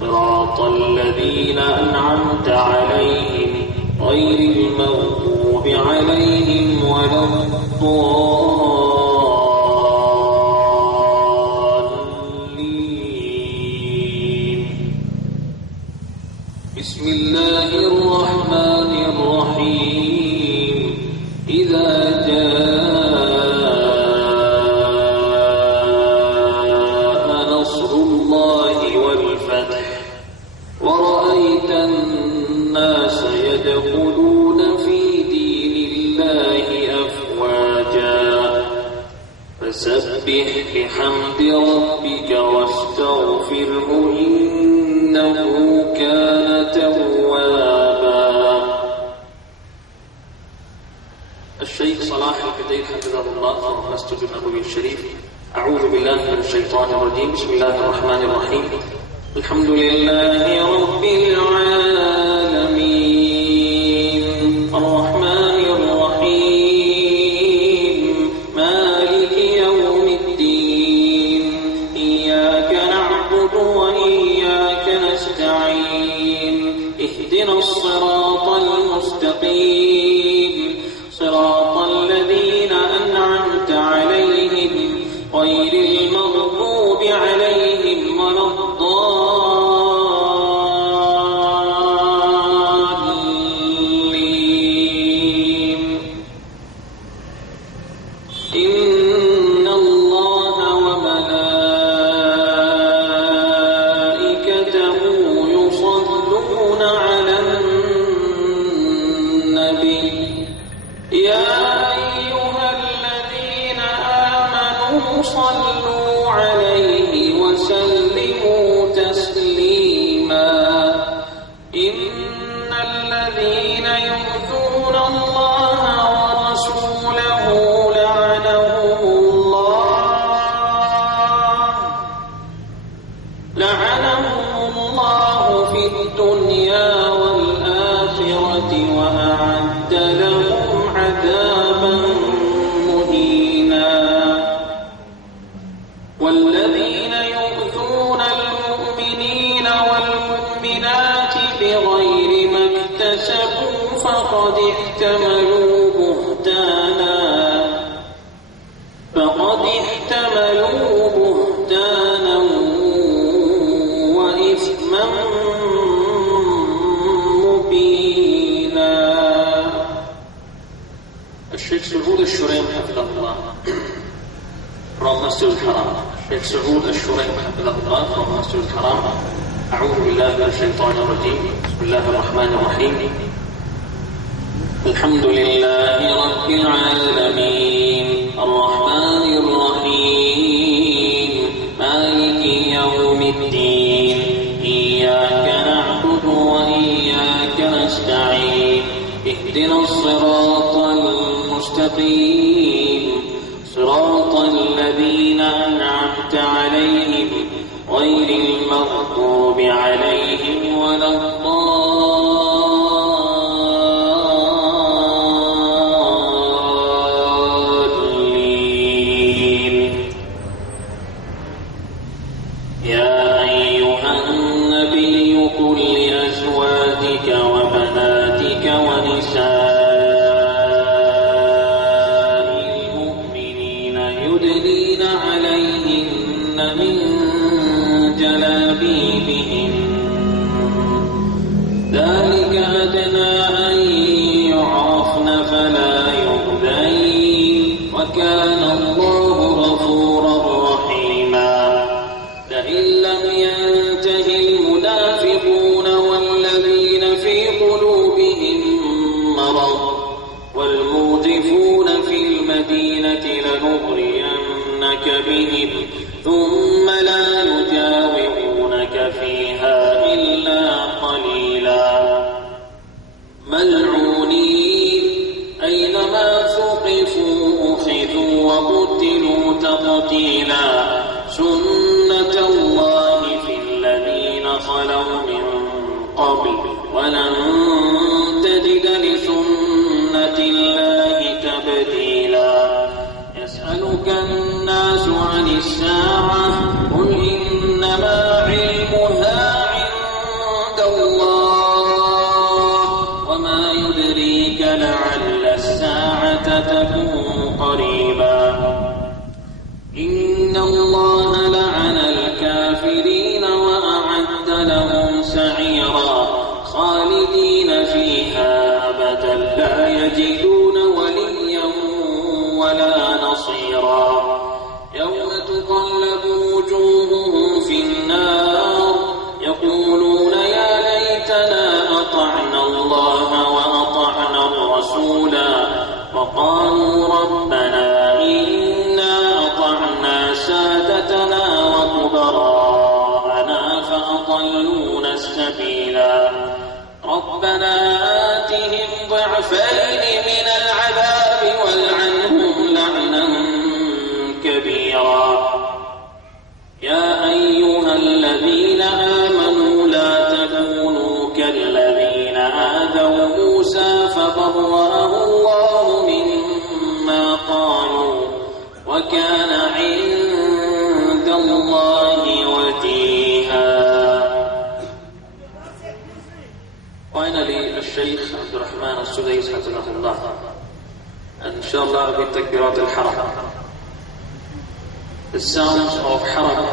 صراط الذين أنعمت عليهم غير المغضوب عليهم ولا الضالين. بسم الله الرحمن الرحيم. إذا جاء نصر الله والفتح ورأيت الناس يدخلون في دين الله أفواجا فسبح بحمد ربك واستغفره إنه كان توابا. الشيخ صلاح الحديث حفظه الله في المسجد النبوي الشريف. أعوذ بالله من الشيطان الرجيم. بسم الله الرحمن الرحيم. الحمد لله رب العالمين الرحمن الرحيم مالك يوم الدين إياك نعبد وإياك نستعين اهدنا الصراط المستقيم صراط الذين أنعمت عليهم غير المغضوب عليهم ولا الضالين. إن الله وملائكته يصلون على النبي يا أيها الذين آمنوا صلوا عليه وسلموا تسليما. إن الذين يؤذون الله ورسوله لعنهم الله في الدنيا والآخرة وأعد لهم عذابا مهينا. والذين يؤذون المؤمنين والمؤمنات بغير ما اكتسبوا فقد احتملوا بهتانا وإثما مبينا. الشيخ سعود الشريم حفظه الله from Masjid al-Haram. الشيخ سعود الشريم حفظه الله from Masjid al-Haram. أعوذ بالله من الشيطان الرجيم. بسم الله الرحمن الرحيم. الحمد لله رب العالمين الرحمن الرحيم مالك يوم الدين إياك نعبد وإياك نستعين اهدنا الصراط المستقيم صراط الذين أنعمت عليهم غير المغضوب عليهم ولا الضالين. يا أيها النبي قل لأزواجك وبناتك ونساء المؤمنين يدنين عليهن من جلابيبهن ذلك أدنى أن يعرفن فلا يؤذين وكان الله غفورا رحيما. لئن لم ينته المنافقون والذين في قلوبهم مرض والمرجفون في المدينة لنغرينك بهم ثم ولن تجد لسنة الله تبديلا يسألك الناس عن الساعة قل إنما علمها عند الله وما يدريك لعل الساعة تكون قريبا إن الله لعن الكافرين وأعد لهم سعيرا خالدين فيها أبدا لا يجدون وليا ولا نصيرا يوم تقلب وجوههم في النار يقولون يا ليتنا أطعنا الله وأطعنا الرسولا وقالوا ربنا إنا أطعنا سادتنا وكبراءنا فأضلونا السبيلا ربنا آتهم ضعفين من العذاب والعنهم لعنا كبيرا يا أيها الذين آمنوا لا تكونوا كالذين آذوا موسى فبرأه الله مما قالوا وكان عند الله وجيها. Finally, الشيخ عبد الرحمن السديس حفظه الله إن شاء الله بتكبيرات الحرم. The sounds of haram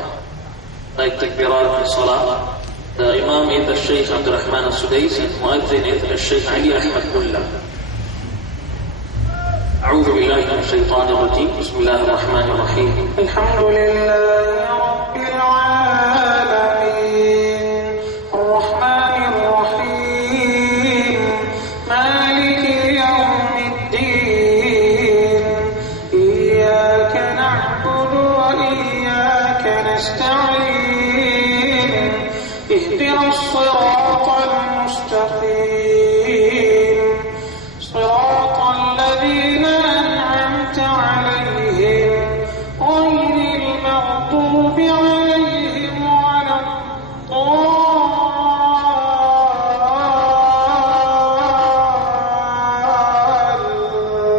like تكبيرات الصلاة. The Imam is the Sheikh عبد الرحمن السديس and Muazzin is the Sheikh Ali Ahmad Mullah. أعوذ بالله من الشيطان الرجيم بسم الله الرحمن الرحيم الحمد لله رب العالمين الرحمن الرحيم مالك يوم الدين إياك نعبد وإياك نستعين اهدنا الصراط المستقيم صراط الذين أنعمت عليهم غير المغضوب عليهم ولا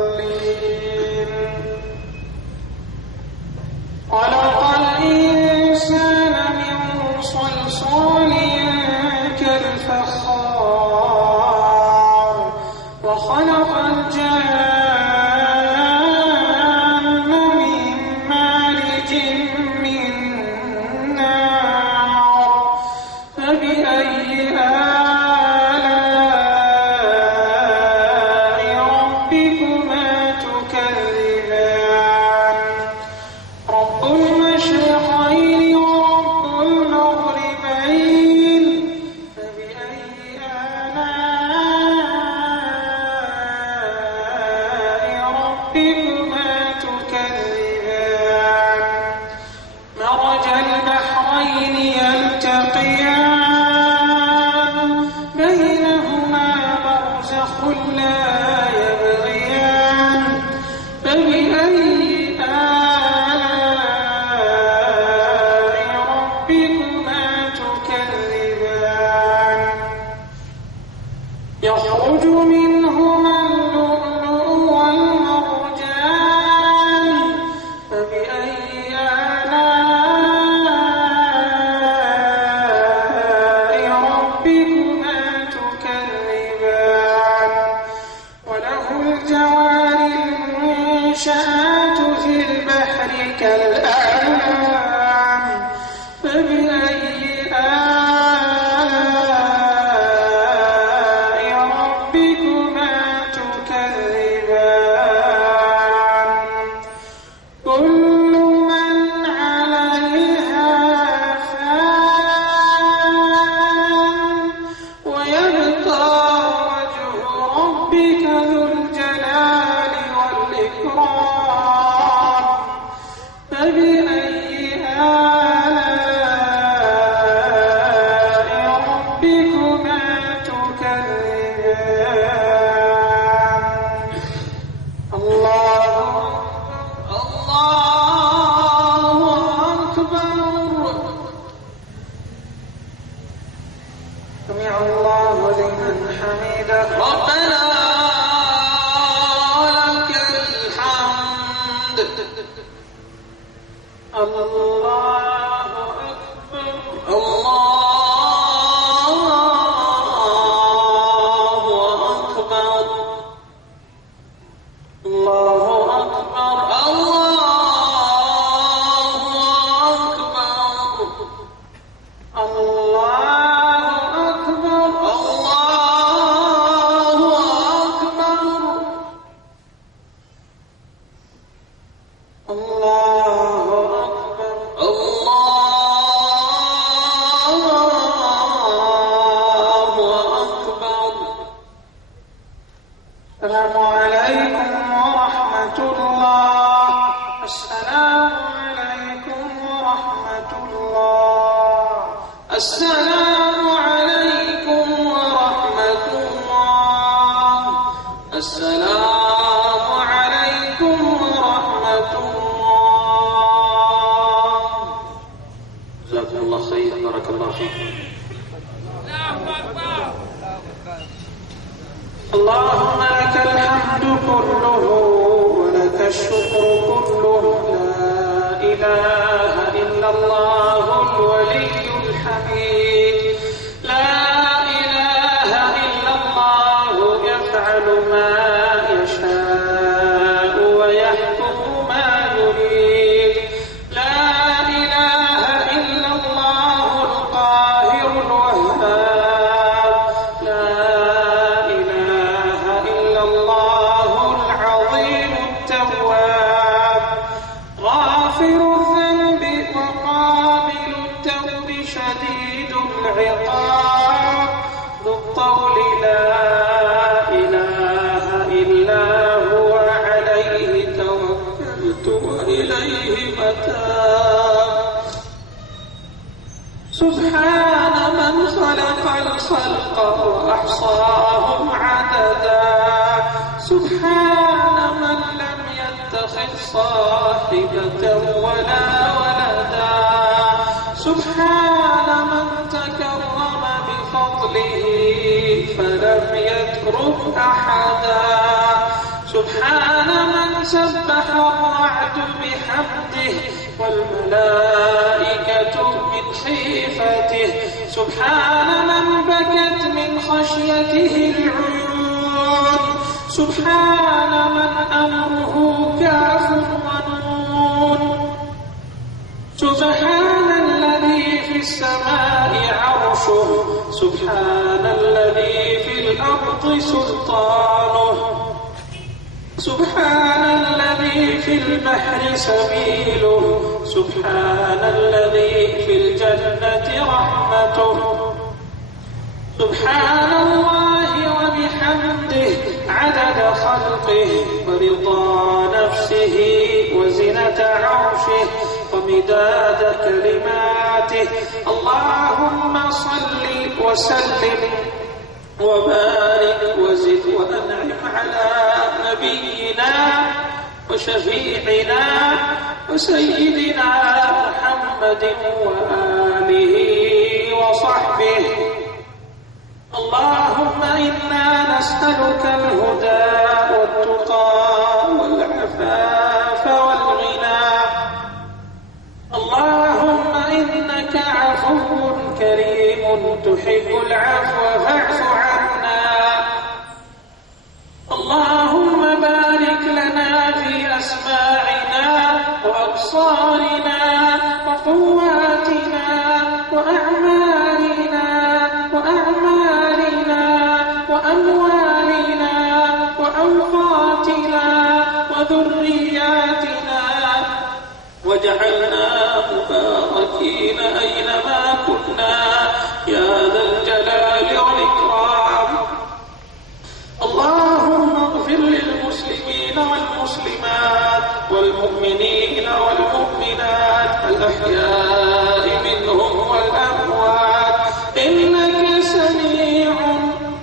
الضالين خلق الإنسان من صلصال كالفخار وخلق الجان من مارج من نار فبأي آلاء ربكما تكذبان رب المشرقين ورب المغربين فبأي آلاء ربكما تكذبان مرج البحرين يلتقيان بينهما برزخ لا يبغيان فبأي آلاء ربكما تكذبان يخرج منهما اللؤلؤ والمرجان فبأي آلاء ربكما تكذبان وله الجوار المنشآت في البحر كالأعلام فبأي آلاء ربكما تكذبان كل من عليها فان ويبقى وجه ربك ذو الجلال والإكرام فبأي آلاء الله لمن حمده ربنا لك الحمد الله أكبر الله أكبر الله أكبر السلام عليكم ورحمة الله السلام عليكم ورحمة الله السلام عليكم ورحمة الله السلام عليكم ورحمة الله جزاكم الله خير بارك الله فيكم. اللهم لك الحمد كله ولك الشكر كله لا إله إلا الله الولي الحميد لا إله إلا الله يفعل ما يشاء ويحكم ما يريد لا إله إلا الله القاهر الوهاب لا غافر الذنب وقابل التوب شديد العقاب ذو الطول لا إله إلا هو عليه توكلت وإليه متاب سبحان من خلق الخلق وأحصاهم عددا سبحان من لم يتخذ صاحبة ولا ولدا سبحان من تكرم بفضله فلم يترك أحدا سبحان من سبح الرعد بحمده والملائكة من خيفته سبحان من بكت من خشيته العيون سبحان من أمره كاف ونون سبحان الذي في السماء عرشه سبحان الذي في الأرض سلطانه سبحان الذي في البحر سبيله سبحان الذي في الجنة رحمته سبحان الله وبحمده عدد خلقه ورضا نفسه وزنة عرشه ومداد كلماته اللهم صل وسلم وبارك وزد وأنعم على نبينا وشفيعنا وسيدنا محمد وآله وصحبه اللهم إنا نسألك الهدى والتقى والعفاف والغنى اللهم إنك عفو كريم تحب العفو فاعف عنا اللهم بارك لنا في أسماعنا وأبصارنا وقواتنا وأعمالنا وأموالنا وأوقاتنا وذرياتنا واجعلنا مباركين أينما كنا يا ذا الجلال والإكرام اللهم اغفر للمسلمين والمسلمات والمؤمنين والمؤمنات الأحياء منهم والأموات إنك سميع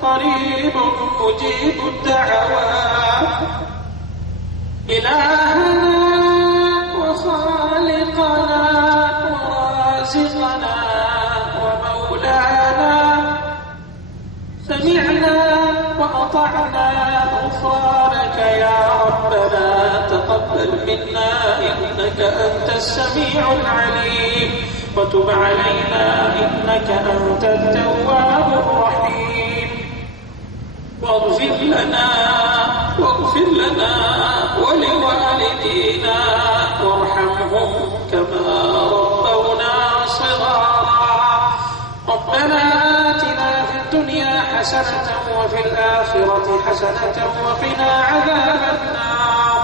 قريب مجيب الدعوات إلهنا وخالقنا ورازقنا ومولانا فأطعنا غفرانك يا ربنا تقبل منا إنك أنت السميع العليم وتب علينا إنك أنت التواب الرحيم واغفر لنا ولوالدينا وارحمهم كما ربونا صغارا ربنا آتنا في الدنيا حسنة وفي الآخرة حسنة وقنا عذاب النار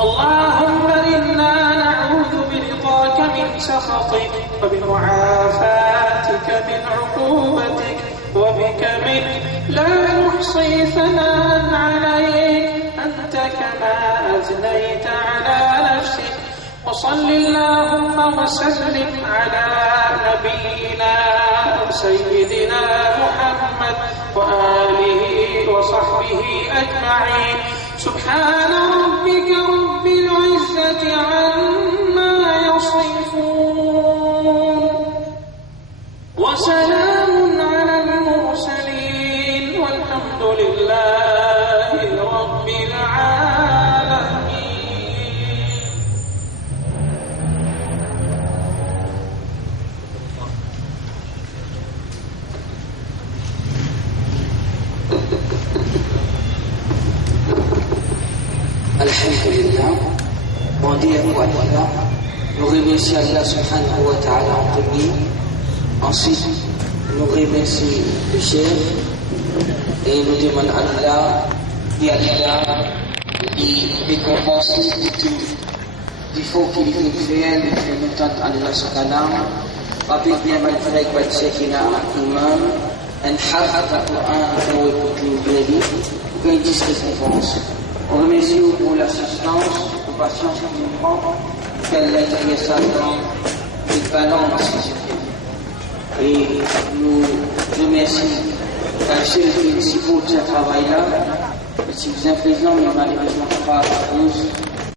اللهم إنا نعوذ برضاك من سخطك وبمعافاتك من عقوبتك وبك منك لا نحصي ثناء عليك أنت كما أثنيت على نفسك وصل اللهم وسلم على نبينا سيدنا محمد وآله وصحبه أجمعين سبحان ربك رب العزة عما يصفون وسلام على المرسلين والحمد لله رب العالمين. Alhamdulillah, bon Dieu pour Allah, nous remercions Allah subhanahu wa ta'ala en premier, ensuite nous remercions le chef et nous demandons à Allah et à Allah il récompense tout l'effort qu'il fait nous tente Allah subhanahu rapide bien malgré que Sheikhina Imam un hafid al-Qur'an pour écouter une récompense. On remercie pour l'assistance, pour la patience qu'il nous prend, qu'elle ait ça dans une balance. Et nous remercions la chef qui supporte ce travail-là. C'est un plaisir, mais malheureusement pas à cause